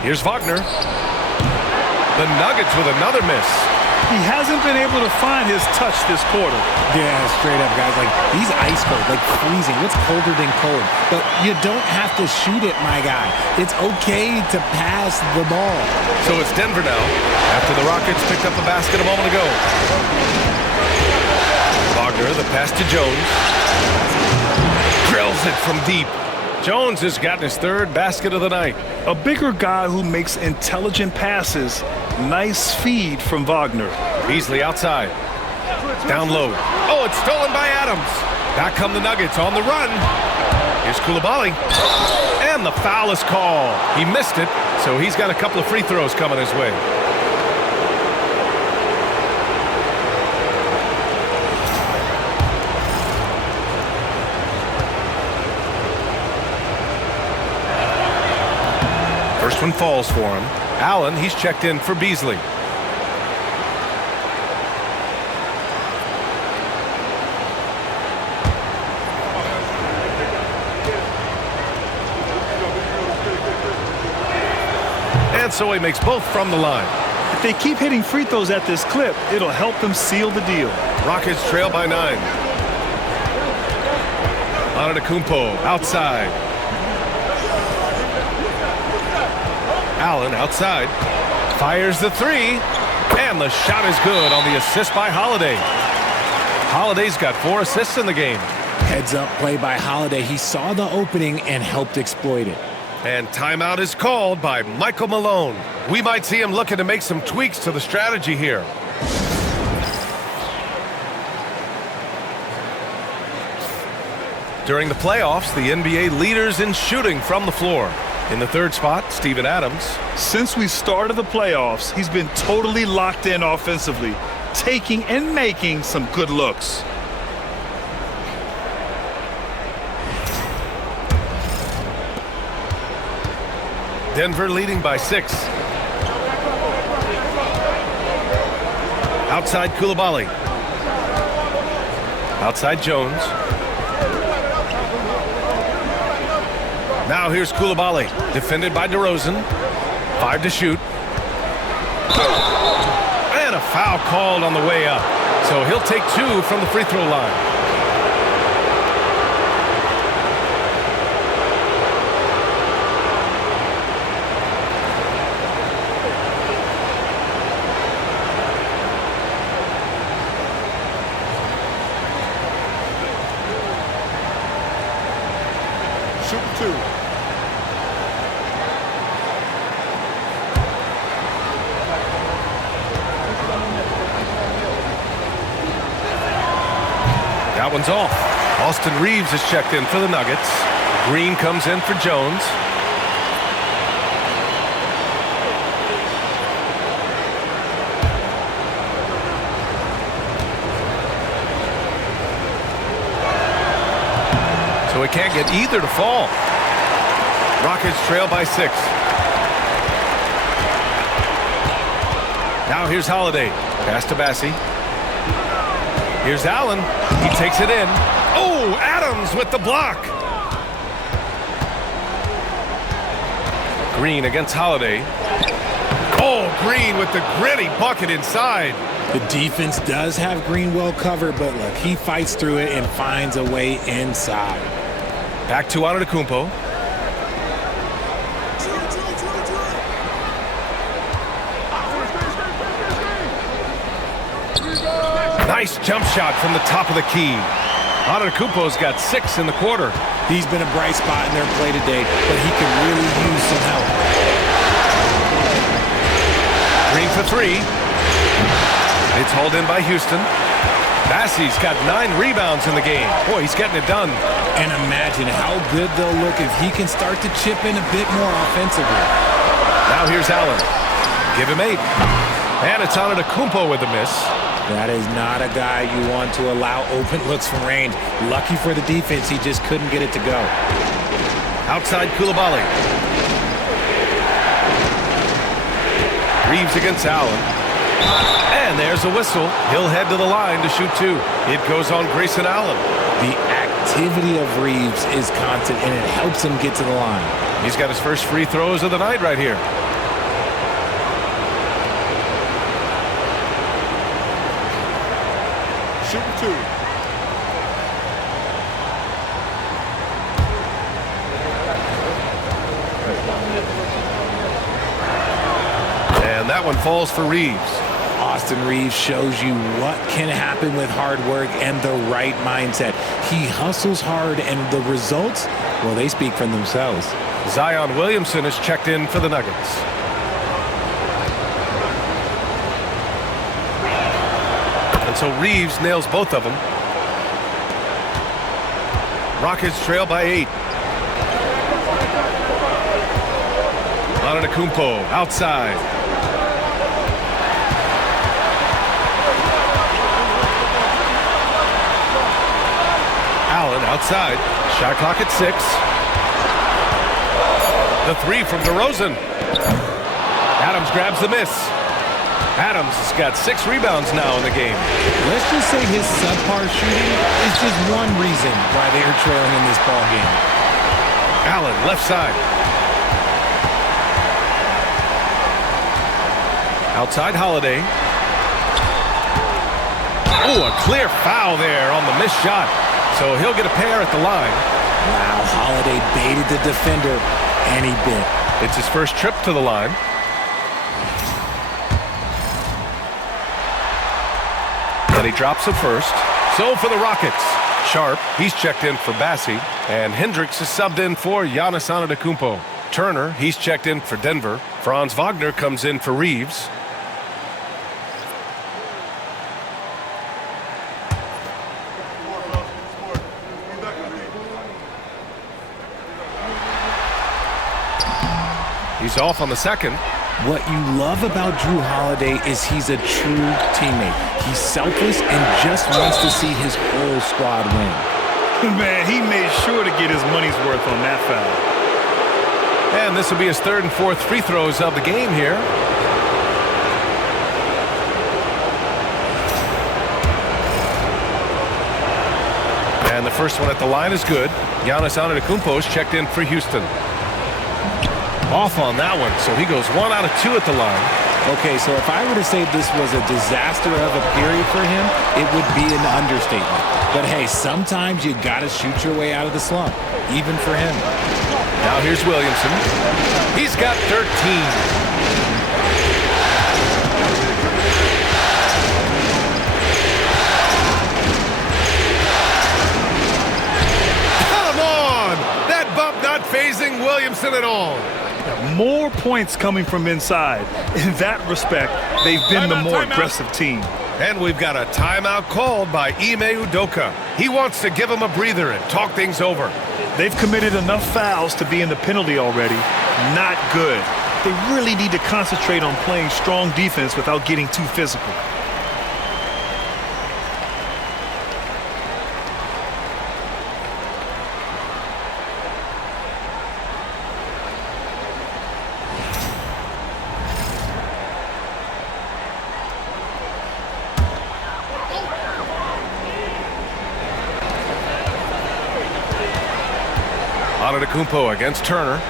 Here's Wagner. The Nuggets with another miss. He hasn't been able to find his touch this quarter. Yeah, straight up, guys. Like, he's ice cold, like freezing. What's colder than cold? But you don't have to shoot it, my guy. It's okay to pass the ball. So it's Denver now, after the Rockets picked up the basket a moment ago. Wagner, the pass to Jones. Drills it from deep. Jones has gotten his third basket of the night. A bigger guy who makes intelligent passes. Nice feed from Wagner. Beasley outside. Down low. Oh, it's stolen by Adams. Back come the Nuggets on the run. Here's Coulibaly. And the foul is called. He missed it, so he's got a couple of free throws coming his way. First one falls for him. Allen, he's checked in for Beasley. And so he makes both from the line. If they keep hitting free throws at this clip, it'll help them seal the deal. Rockets trail by 9. Antetokounmpo outside. Allen outside. Fires the three. And the shot is good on the assist by Holiday. Holiday's got 4 assists in the game. Heads up play by Holiday. He saw the opening and helped exploit it. And timeout is called by Michael Malone. We might see him looking to make some tweaks to the strategy here. During the playoffs, the NBA leaders in shooting from the floor. In the third spot, Steven Adams. Since we started the playoffs, he's been totally locked in offensively, taking and making some good looks. Denver leading by 6. Outside Coulibaly. Outside Jones. Now here's Coulibaly, defended by DeRozan. 5 to shoot. And a foul called on the way up. So he'll take 2 from the free throw line. That one's off. Austin Reeves is checked in for the Nuggets. Green comes in for Jones. So he can't get either to fall. Rockets trail by 6. Now here's Holiday. Pass to Bassie. Here's Allen. He takes it in. Oh, Adams with the block. Green against Holiday. Oh, Green with the gritty bucket inside. The defense does have Green well covered, but look, he fights through it and finds a way inside. Back to Antetokounmpo. Nice jump shot from the top of the key. Antetokounmpo's got 6 in the quarter. He's been a bright spot in their play today, but he can really use some help. Green for 3. It's hauled in by Houston. Bassie's got 9 rebounds in the game. Boy, he's getting it done. And imagine how good they'll look if he can start to chip in a bit more offensively. Now here's Allen. Give him 8. And it's Antetokounmpo with the miss. That is not a guy you want to allow open looks from range. Lucky for the defense, he just couldn't get it to go. Outside Coulibaly. Reeves against Allen. And there's a whistle. He'll head to the line to shoot two. It goes on Grayson Allen. The activity of Reeves is constant, and it helps him get to the line. He's got his first free throws of the night right here. Shooting two. And that one falls for Reeves. Austin Reeves shows you what can happen with hard work and the right mindset. He hustles hard, and the results, well, they speak for themselves. Zion Williamson is checked in for the Nuggets. And so Reeves nails both of them. Rockets trail by 8. Antetokounmpo outside. Allen outside. Shot clock at 6. The three from DeRozan. Adams grabs the miss. Adams has got 6 rebounds now in the game. Let's just say his subpar shooting is just one reason why they're trailing in this ball game. Allen left side. Outside Holiday. Oh, a clear foul there on the missed shot. So he'll get a pair at the line. Wow, Holiday baited the defender, and he bit. It's his first trip to the line. And he drops it first. So for the Rockets, Sharp, he's checked in for Bassie. And Hendricks is subbed in for Giannis Antetokounmpo. Turner, he's checked in for Denver. Franz Wagner comes in for Reeves. He's off on the second. What you love about Drew Holiday is he's a true teammate. He's selfless and just wants to see his whole squad win. Man, he made sure to get his money's worth on that foul. And this will be his third and fourth free throws of the game here. And the first one at the line is good. Giannis Antetokounmpo is checked in for Houston. Off on that one, so he goes 1 out of 2 at the line. Okay, so if I were to say this was a disaster of a period for him, it would be an understatement. But hey, sometimes you gotta shoot your way out of the slump, even for him. Now here's Williamson. He's got 13. Come on! That bump not phasing Williamson at all. More points coming from inside. In that respect, they've been the more aggressive team. And we've got a timeout called by Ime Udoka. He wants to give him a breather and talk things over. They've committed enough fouls to be in the penalty already. Not good. They really need to concentrate on playing strong defense without getting too physical. Antetokounmpo against Turner.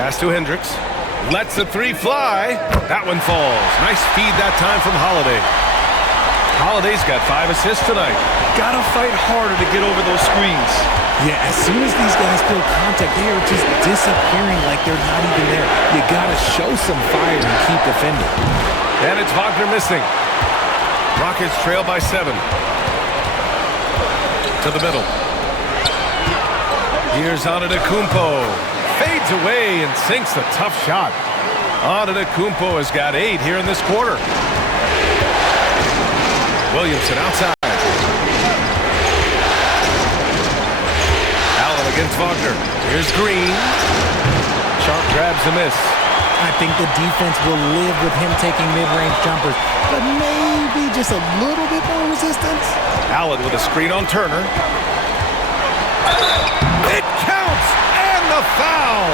Pass to Hendricks. Lets the three fly. That one falls. Nice feed that time from Holiday. Holiday's got 5 assists tonight. Gotta fight harder to get over those screens. Yeah, as soon as these guys feel contact, they are just disappearing like they're not even there. You gotta show some fire and keep defending. And it's Wagner missing. Rockets trail by 7. To the middle. Here's Antetokounmpo. Fades away and sinks a tough shot. Antetokounmpo has got 8 here in this quarter. Williamson outside. Allen against Wagner. Here's Green. Sharp grabs the miss. I think the defense will live with him taking mid-range jumpers, but maybe just a little bit more resistance. Allen with a screen on Turner. It counts! And the foul!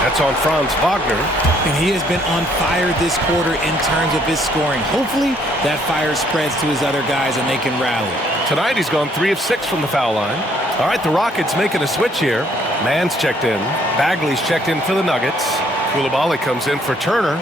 That's on Franz Wagner. And he has been on fire this quarter in terms of his scoring. Hopefully, that fire spreads to his other guys and they can rally. Tonight, he's gone 3 of 6 from the foul line. All right, the Rockets making a switch here. Mann's checked in. Bagley's checked in for the Nuggets. Coulibaly comes in for Turner.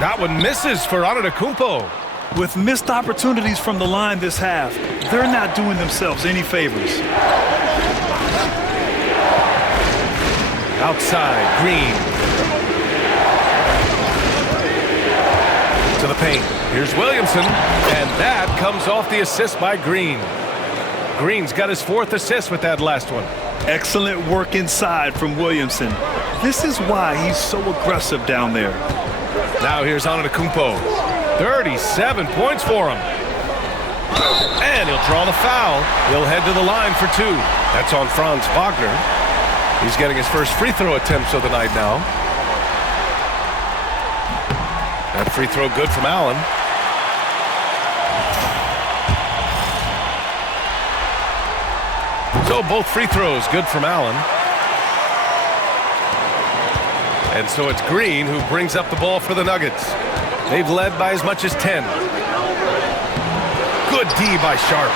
That one misses for Antetokounmpo. With missed opportunities from the line this half, they're not doing themselves any favors. Outside, Green. To the paint. Here's Williamson. And that comes off the assist by Green. Green's got his 4th assist with that last one. Excellent work inside from Williamson. This is why he's so aggressive down there. Now here's Antetokounmpo. 37 points for him. And he'll draw the foul. He'll head to the line for 2. That's on Franz Wagner. He's getting his first free throw attempts of the night now. That free throw good from Allen. So both free throws good from Allen. And so it's Green who brings up the ball for the Nuggets. They've led by as much as 10. Good D by Sharp.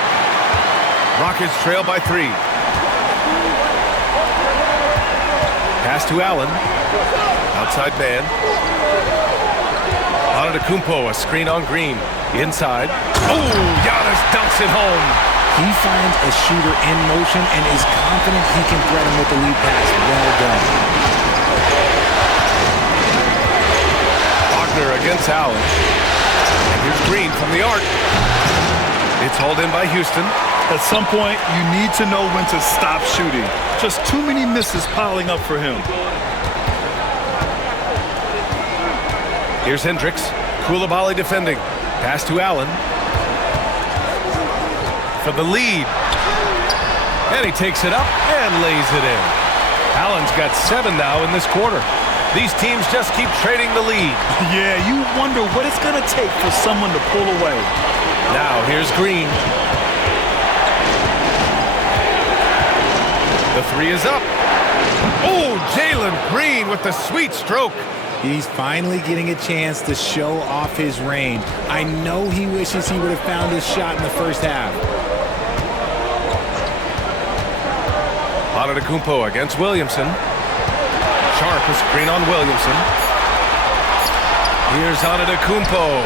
Rockets trail by 3. Pass to Allen. Outside man. Antetokounmpo, a screen on Green. Inside. Oh, Giannis dunks it home. He finds a shooter in motion and is confident he can thread him with the lead pass. Well done. Against Allen. And here's Green from the arc. It's hauled in by Houston. At some point, you need to know when to stop shooting. Just too many misses piling up for him. Here's Hendricks. Coulibaly defending. Pass to Allen. For the lead. And he takes it up and lays it in. Allen's got 7 now in this quarter. These teams just keep trading the lead. Yeah, you wonder what it's going to take for someone to pull away. Now here's Green. The 3 is up. Oh, Jalen Green with the sweet stroke. He's finally getting a chance to show off his range. I know he wishes he would have found his shot in the first half. Antetokounmpo against Williamson. Sharp a screen on Williamson. Here's Antetokounmpo.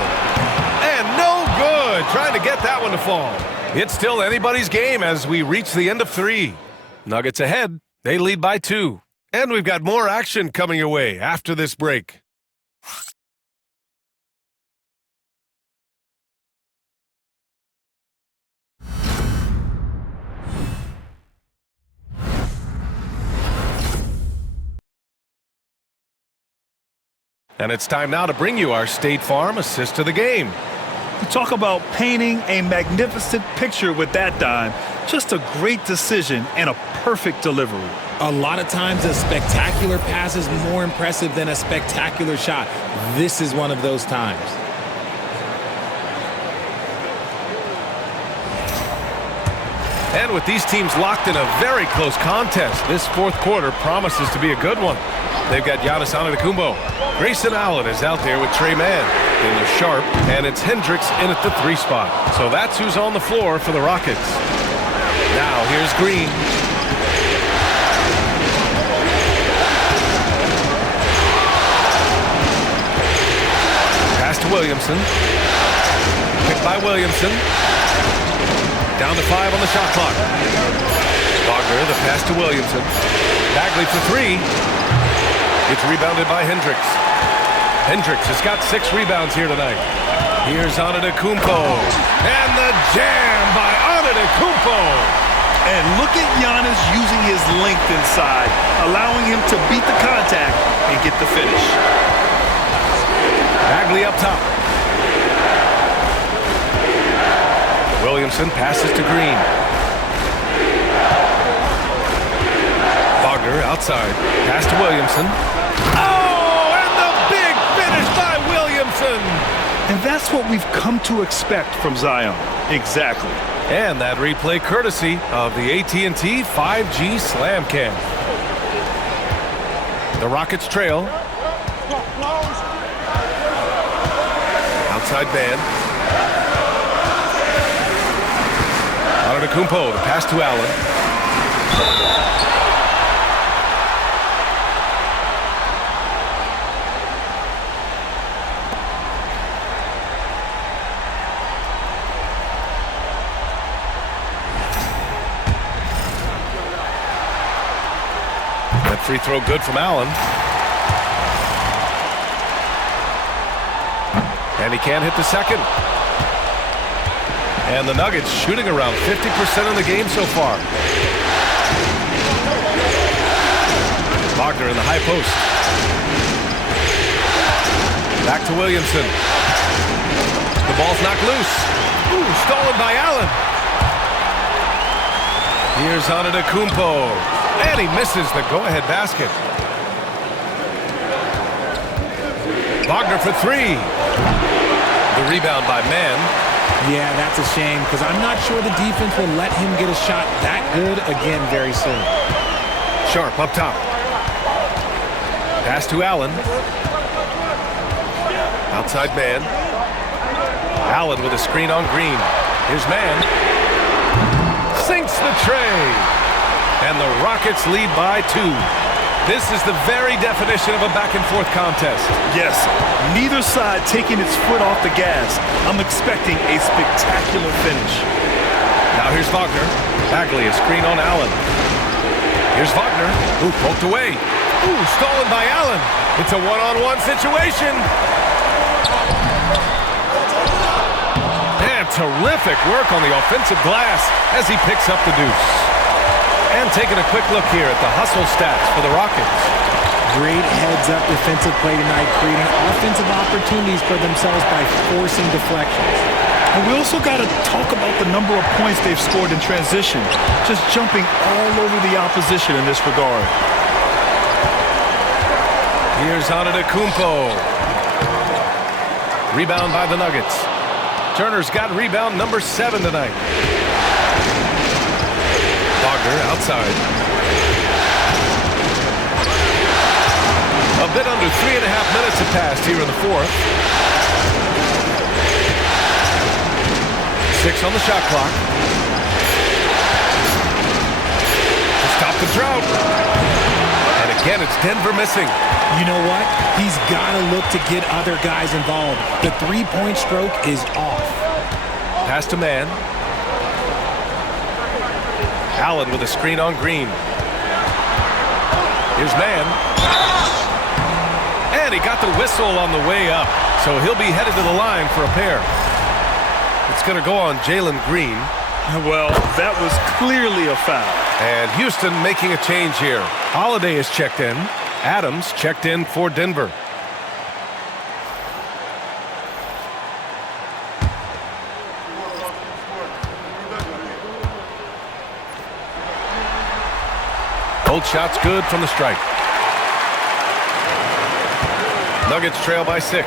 And no good. Trying to get that one to fall. It's still anybody's game as we reach the end of 3. Nuggets ahead. They lead by 2. And we've got more action coming your way after this break. And it's time now to bring you our State Farm assist of the game. You talk about painting a magnificent picture with that dime. Just a great decision and a perfect delivery. A lot of times a spectacular pass is more impressive than a spectacular shot. This is one of those times. And with these teams locked in a very close contest, this 4th quarter promises to be a good one. They've got Giannis Antetokounmpo. Grayson Allen is out there with Trey Mann. Then there's Sharp, and it's Hendricks in at the 3 spot. So that's who's on the floor for the Rockets. Now here's Green. Pass to Williamson. Picked by Williamson. Down to 5 on the shot clock. Wagner, the pass to Williamson. Bagley for 3. It's rebounded by Hendricks. Hendricks has got 6 rebounds here tonight. Here's Antetokounmpo. And the jam by Antetokounmpo. And look at Giannis using his length inside, allowing him to beat the contact and get the finish. Bagley up top. Williamson passes to Green. Wagner outside. Pass to Williamson. Oh, and the big finish by Williamson. And that's what we've come to expect from Zion. Exactly. And that replay courtesy of the AT&T 5G Slam Cam. The Rockets trail. Outside man. Antetokounmpo, the pass to Allen. That free throw good from Allen. And he can't hit the second. And the Nuggets shooting around 50% in the game so far. Wagner in the high post. Back to Williamson. The ball's knocked loose. Ooh, stolen by Allen. Here's Antetokounmpo. And he misses the go-ahead basket. Wagner for three. The rebound by Mann. Yeah, that's a shame because I'm not sure the defense will let him get a shot that good again very soon. Sharp up top. Pass to Allen. Outside man. Allen with a screen on Green. Here's Mann. Sinks the tray. And the Rockets lead by 2. This is the very definition of a back-and-forth contest. Yes, neither side taking its foot off the gas. I'm expecting a spectacular finish. Now here's Wagner. Bagley, a screen on Allen. Here's Wagner. Ooh, poked away. Ooh, stolen by Allen. It's a one-on-one situation. And terrific work on the offensive glass as he picks up the deuce. And taking a quick look here at the hustle stats for the Rockets. Great heads-up defensive play tonight, creating offensive opportunities for themselves by forcing deflections. And we also got to talk about the number of points they've scored in transition, just jumping all over the opposition in this regard. Here's Antetokounmpo. Rebound by the Nuggets. Turner's got rebound number 7 tonight. Wagner outside. A bit under 3.5 minutes have passed here in the fourth. 6 on the shot clock. To stop the drought. And again, it's Denver missing. You know what? He's got to look to get other guys involved. The three-point stroke is off. Pass to Mann. Allen with a screen on Green. Here's Mann. And he got the whistle on the way up. So he'll be headed to the line for a pair. It's going to go on Jalen Green. Well, that was clearly a foul. And Houston making a change here. Holiday is checked in. Adams checked in for Denver. Both shots good from the strike. Nuggets trail by 6.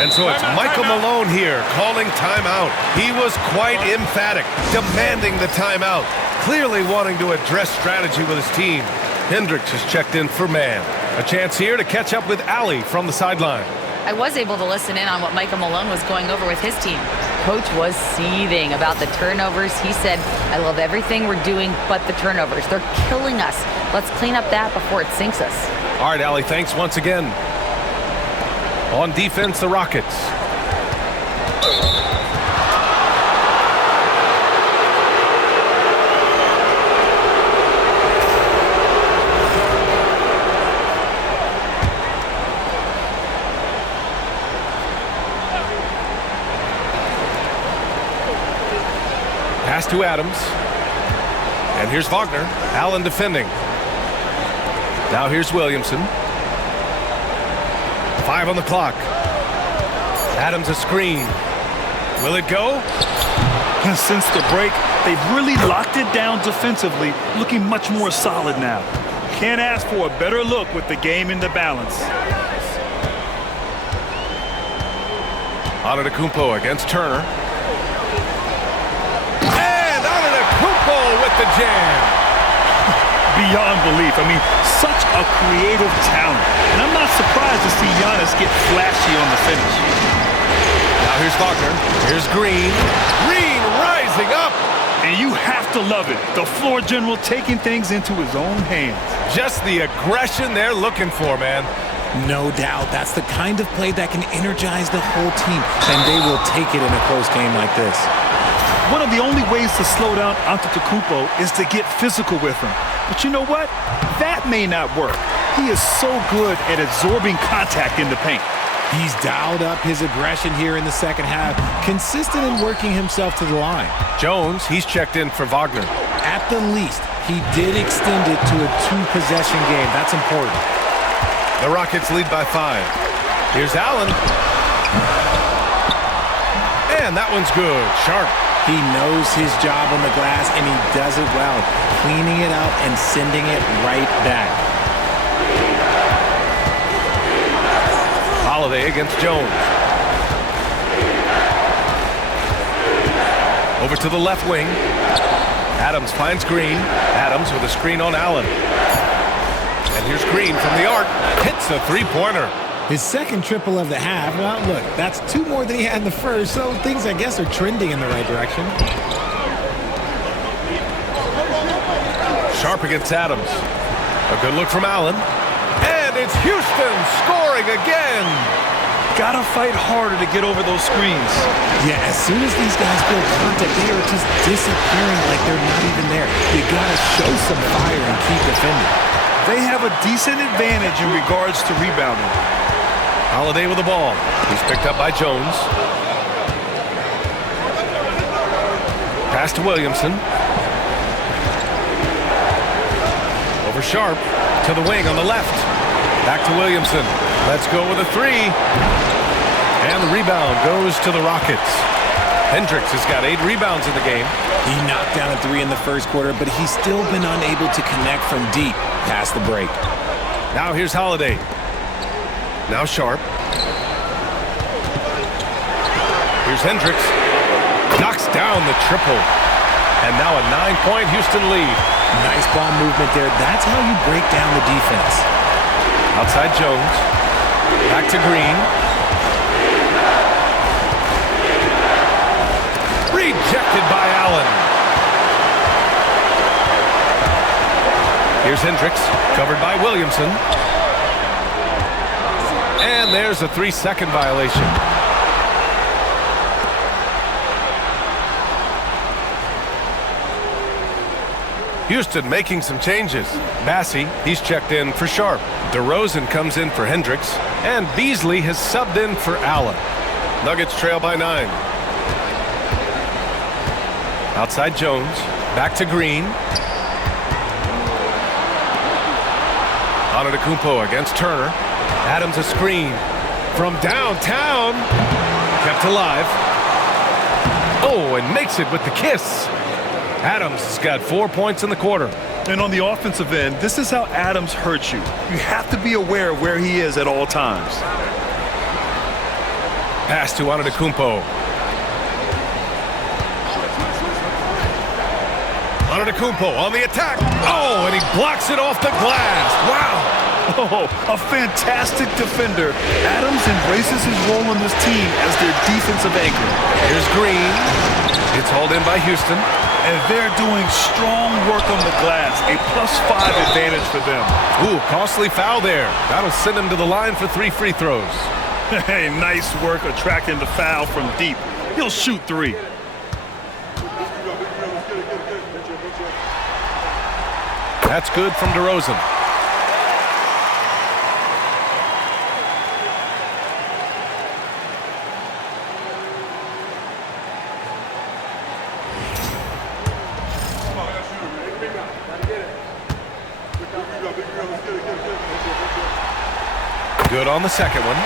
And so it's Michael Malone here calling timeout. He was quite emphatic, demanding the timeout, clearly wanting to address strategy with his team. Hendricks has checked in for Mann. A chance here to catch up with Allie from the sideline. I was able to listen in on what Michael Malone was going over with his team. Coach was seething about the turnovers. He said, I love everything we're doing but the turnovers. They're killing us. Let's clean up that before it sinks us. All right, Allie, thanks once again. On defense, the Rockets. Pass to Adams. And here's Wagner. Allen defending. Now here's Williamson. 5 on the clock. Adams a screen. Will it go? And since the break, They've really locked it down defensively, looking much more solid now. Can't ask for a better look with the game in the balance. Antetokounmpo against Turner. And Antetokounmpo with the jam. Beyond belief. I mean, such a creative talent. And I'm not surprised to see Giannis get flashy on the finish. Now here's Wagner. Here's Green. Green rising up. And you have to love it. The floor general taking things into his own hands. Just the aggression they're looking for, man. No doubt. That's the kind of play that can energize the whole team, and they will take it in a close game like this. One of the only ways to slow down Antetokounmpo is to get physical with him. But you know what? That may not work. He is so good at absorbing contact in the paint. He's dialed up his aggression here in the second half, consistent in working himself to the line. Jones, he's checked in for Wagner. At the least, he did extend it to a two-possession game. That's important. The Rockets lead by 5. Here's Allen. And that one's good. Sharp. He knows his job on the glass, and he does it well, cleaning it up and sending it right back. Holiday against Jones. Over to the left wing. Adams finds Green. Adams with a screen on Allen. And here's Green from the arc. Hits a three-pointer. His second triple of the half. Well, look, that's 2 more than he had in the first, so things, I guess, are trending in the right direction. Sharp against Adams. A good look from Allen. And it's Houston scoring again. Gotta fight harder to get over those screens. Yeah, as soon as these guys build contact, they are just disappearing like they're not even there. You gotta show some fire and keep defending. They have a decent advantage in regards to rebounding. Holiday with the ball. He's picked up by Jones. Pass to Williamson. Over Sharp to the wing on the left. Back to Williamson. Let's go with a 3. And the rebound goes to the Rockets. Hendricks has got 8 rebounds in the game. He knocked down a 3 in the first quarter, but he's still been unable to connect from deep past the break. Now here's Holiday. Now Sharp. Here's Hendricks. Knocks down the triple. And now a 9-point Houston lead. Nice ball movement there. That's how you break down the defense. Outside Jones. Back to Green. Rejected by Allen. Here's Hendricks, covered by Williamson. And there's a 3-second violation. Houston making some changes. Bassey, he's checked in for Sharp. DeRozan comes in for Hendricks. And Beasley has subbed in for Allen. Nuggets trail by 9. Outside Jones. Back to Green. Antetokounmpo against Turner. Adams a screen. From downtown. Kept alive. Oh, and makes it with the kiss. Adams has got 4 points in the quarter. And on the offensive end, this is how Adams hurts you. You have to be aware of where he is at all times. Pass to Antetokounmpo. Antetokounmpo on the attack. Oh, and he blocks it off the glass. Wow. Oh, a fantastic defender. Adams embraces his role on this team as their defensive anchor. Here's Green. It's hauled in by Houston. And they're doing strong work on the glass. A +5 advantage for them. Ooh, costly foul there. That'll send him to the line for 3 free throws. Hey, nice work attracting the foul from deep. He'll shoot 3. That's good from DeRozan. Good on the second one.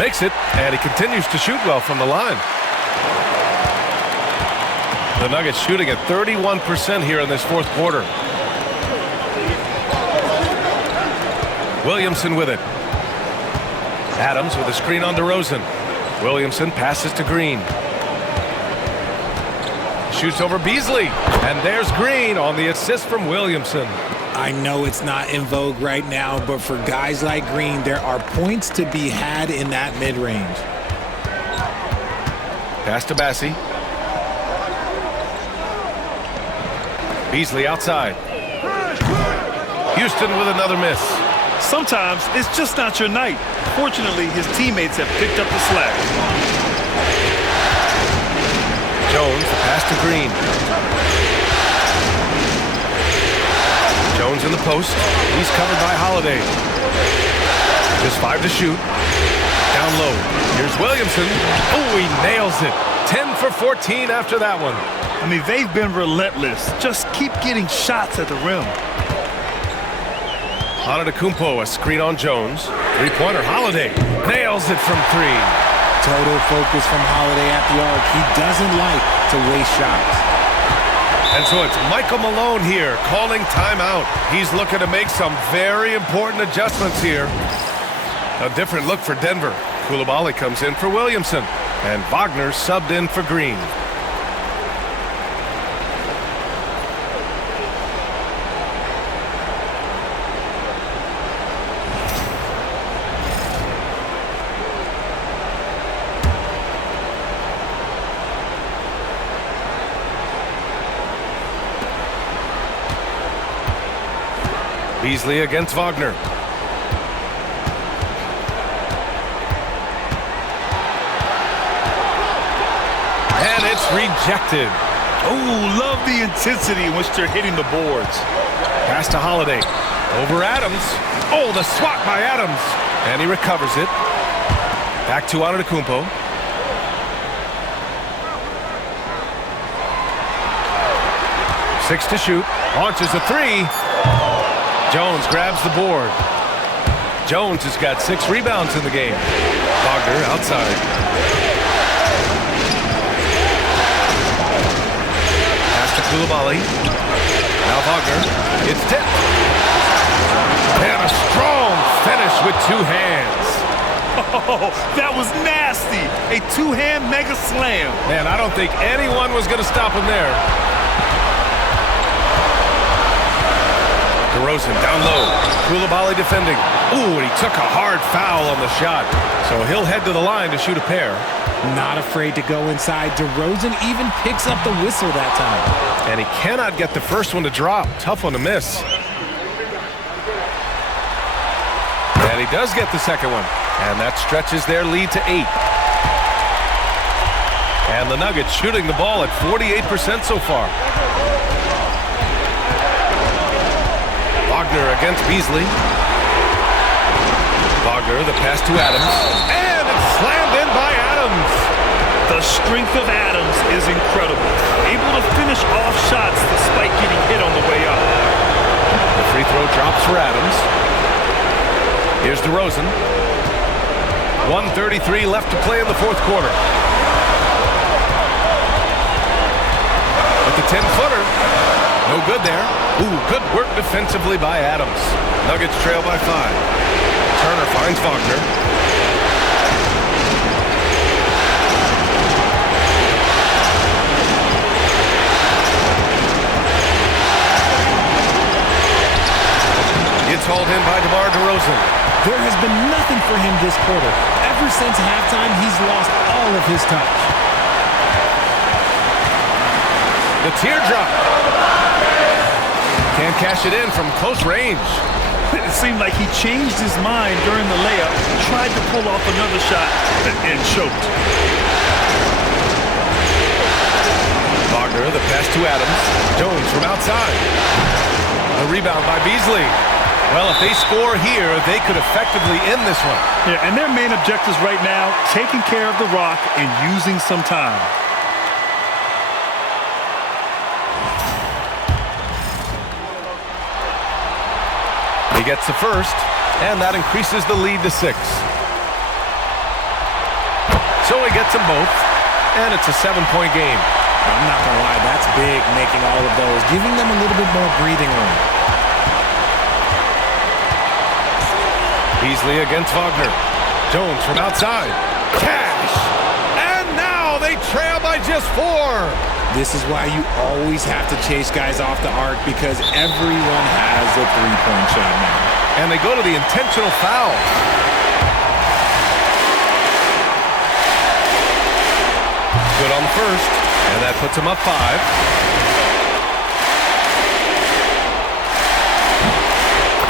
Makes it, and he continues to shoot well from the line. The Nuggets shooting at 31% here in this fourth quarter. Williamson with it. Adams with a screen on DeRozan. Williamson passes to Green. Shoots over Beasley. And there's Green on the assist from Williamson. I know it's not in vogue right now, but for guys like Green, there are points to be had in that mid-range. Pass to Bassie. Beasley outside. Houston with another miss. Sometimes it's just not your night. Fortunately, his teammates have picked up the slack. Jones, the pass to Green. Jones in the post. He's covered by Holiday. Just 5 to shoot. Down low. Here's Williamson. Oh, he nails it. 10 for 14 after that one. I mean, they've been relentless. Just keep getting shots at the rim. Antetokounmpo, a screen on Jones. Three-pointer, Holiday. Nails it from 3. Total focus from Holiday at the arc. He doesn't like to waste shots. And so it's Michael Malone here calling timeout. He's looking to make some very important adjustments here. A different look for Denver. Coulibaly comes in for Williamson. And Wagner subbed in for Green. Beasley against Wagner. And it's rejected. Oh, love the intensity in which they're hitting the boards. Pass to Holiday. Over Adams. Oh, the swat by Adams. And he recovers it. Back to Antetokounmpo. Six to shoot. Launches a 3. Jones grabs the board. Jones has got 6 rebounds in the game. Wagner outside. Pass to Coulibaly. Now Wagner. It's tipped. And a strong finish with 2 hands. Oh, that was nasty. A 2-hand mega slam. Man, I don't think anyone was going to stop him there. DeRozan down low. Coulibaly defending. Ooh, and he took a hard foul on the shot. So he'll head to the line to shoot a pair. Not afraid to go inside. DeRozan even picks up the whistle that time. And he cannot get the first one to drop. Tough one to miss. And he does get the second one. And that stretches their lead to 8. And the Nuggets shooting the ball at 48% so far. Wagner against Beasley. Wagner, the pass to Adams. And it's slammed in by Adams. The strength of Adams is incredible. Able to finish off shots despite getting hit on the way up. The free throw drops for Adams. Here's DeRozan. 1:33 left to play in the fourth quarter. With the 10-footer. No good there. Ooh, good work defensively by Adams. Nuggets trail by 5. Turner finds Wagner. It's hauled in by DeMar DeRozan. There has been nothing for him this quarter. Ever since halftime, he's lost all of his touch. The teardrop. Can't cash it in from close range. It seemed like he changed his mind during the layup, tried to pull off another shot, and choked. Wagner, the pass to Adams. Jones from outside. A rebound by Beasley. Well, if they score here, they could effectively end this one. Yeah, and their main objectives right now, taking care of the rock and using some time. He gets the first, and that increases the lead to 6. So he gets them both, and it's a 7-point game. I'm not going to lie, that's big, making all of those, giving them a little bit more breathing room. Beasley against Wagner. Jones from outside. Cash! And now they trail by just 4. This is why you always have to chase guys off the arc, because everyone has a three-point shot now. And they go to the intentional foul. Good on the first, and that puts him up 5.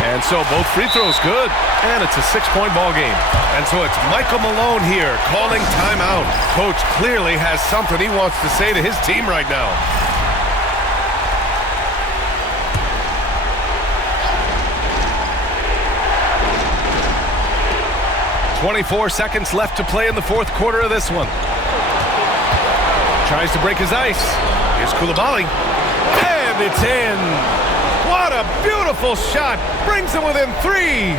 And so both free throws good, and it's a 6-point ball game. And so it's Michael Malone here calling timeout. Coach clearly has something he wants to say to his team right now. 24 seconds left to play in the fourth quarter of this one. Tries to break his ice. Here's Koulibaly. And it's in. What a beautiful shot. Brings them within 3.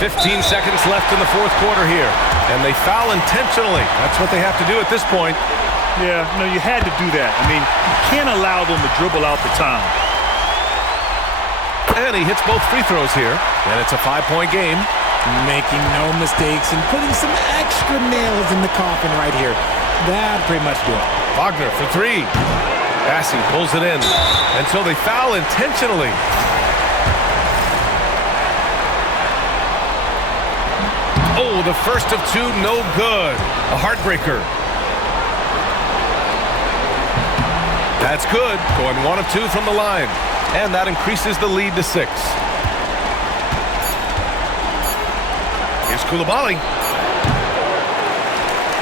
15 seconds left in the fourth quarter here. And they foul intentionally. That's what they have to do at this point. Yeah, no, you had to do that. I mean, you can't allow them to dribble out the time. And he hits both free throws here. And it's a 5-point game. Making no mistakes and putting some extra nails in the coffin right here. That'd pretty much do it. Wagner for 3. Bassi pulls it in. And so they foul intentionally. Oh, the first of 2, no good. A heartbreaker. That's good. Going 1 of 2 from the line. And that increases the lead to 6. Here's Koulibaly.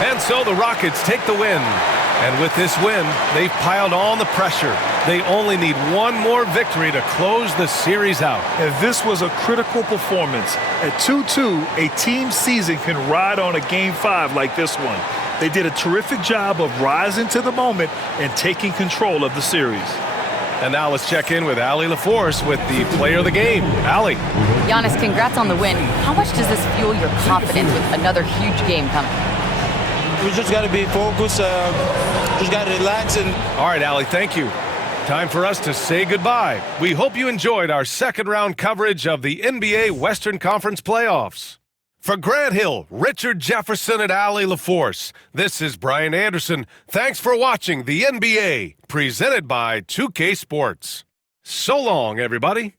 And so the Rockets take the win. And with this win, they've piled on the pressure. They only need one more victory to close the series out. And this was a critical performance. At 2-2, a team season can ride on a Game 5 like this one. They did a terrific job of rising to the moment and taking control of the series. And now let's check in with Allie LaForce with the player of the game. Allie. Giannis, congrats on the win. How much does this fuel your confidence with another huge game coming? We just got to be focused, just got to relax. All right, Allie, thank you. Time for us to say goodbye. We hope you enjoyed our second-round coverage of the NBA Western Conference playoffs. For Grant Hill, Richard Jefferson, and Allie LaForce, this is Brian Anderson. Thanks for watching the NBA, presented by 2K Sports. So long, everybody.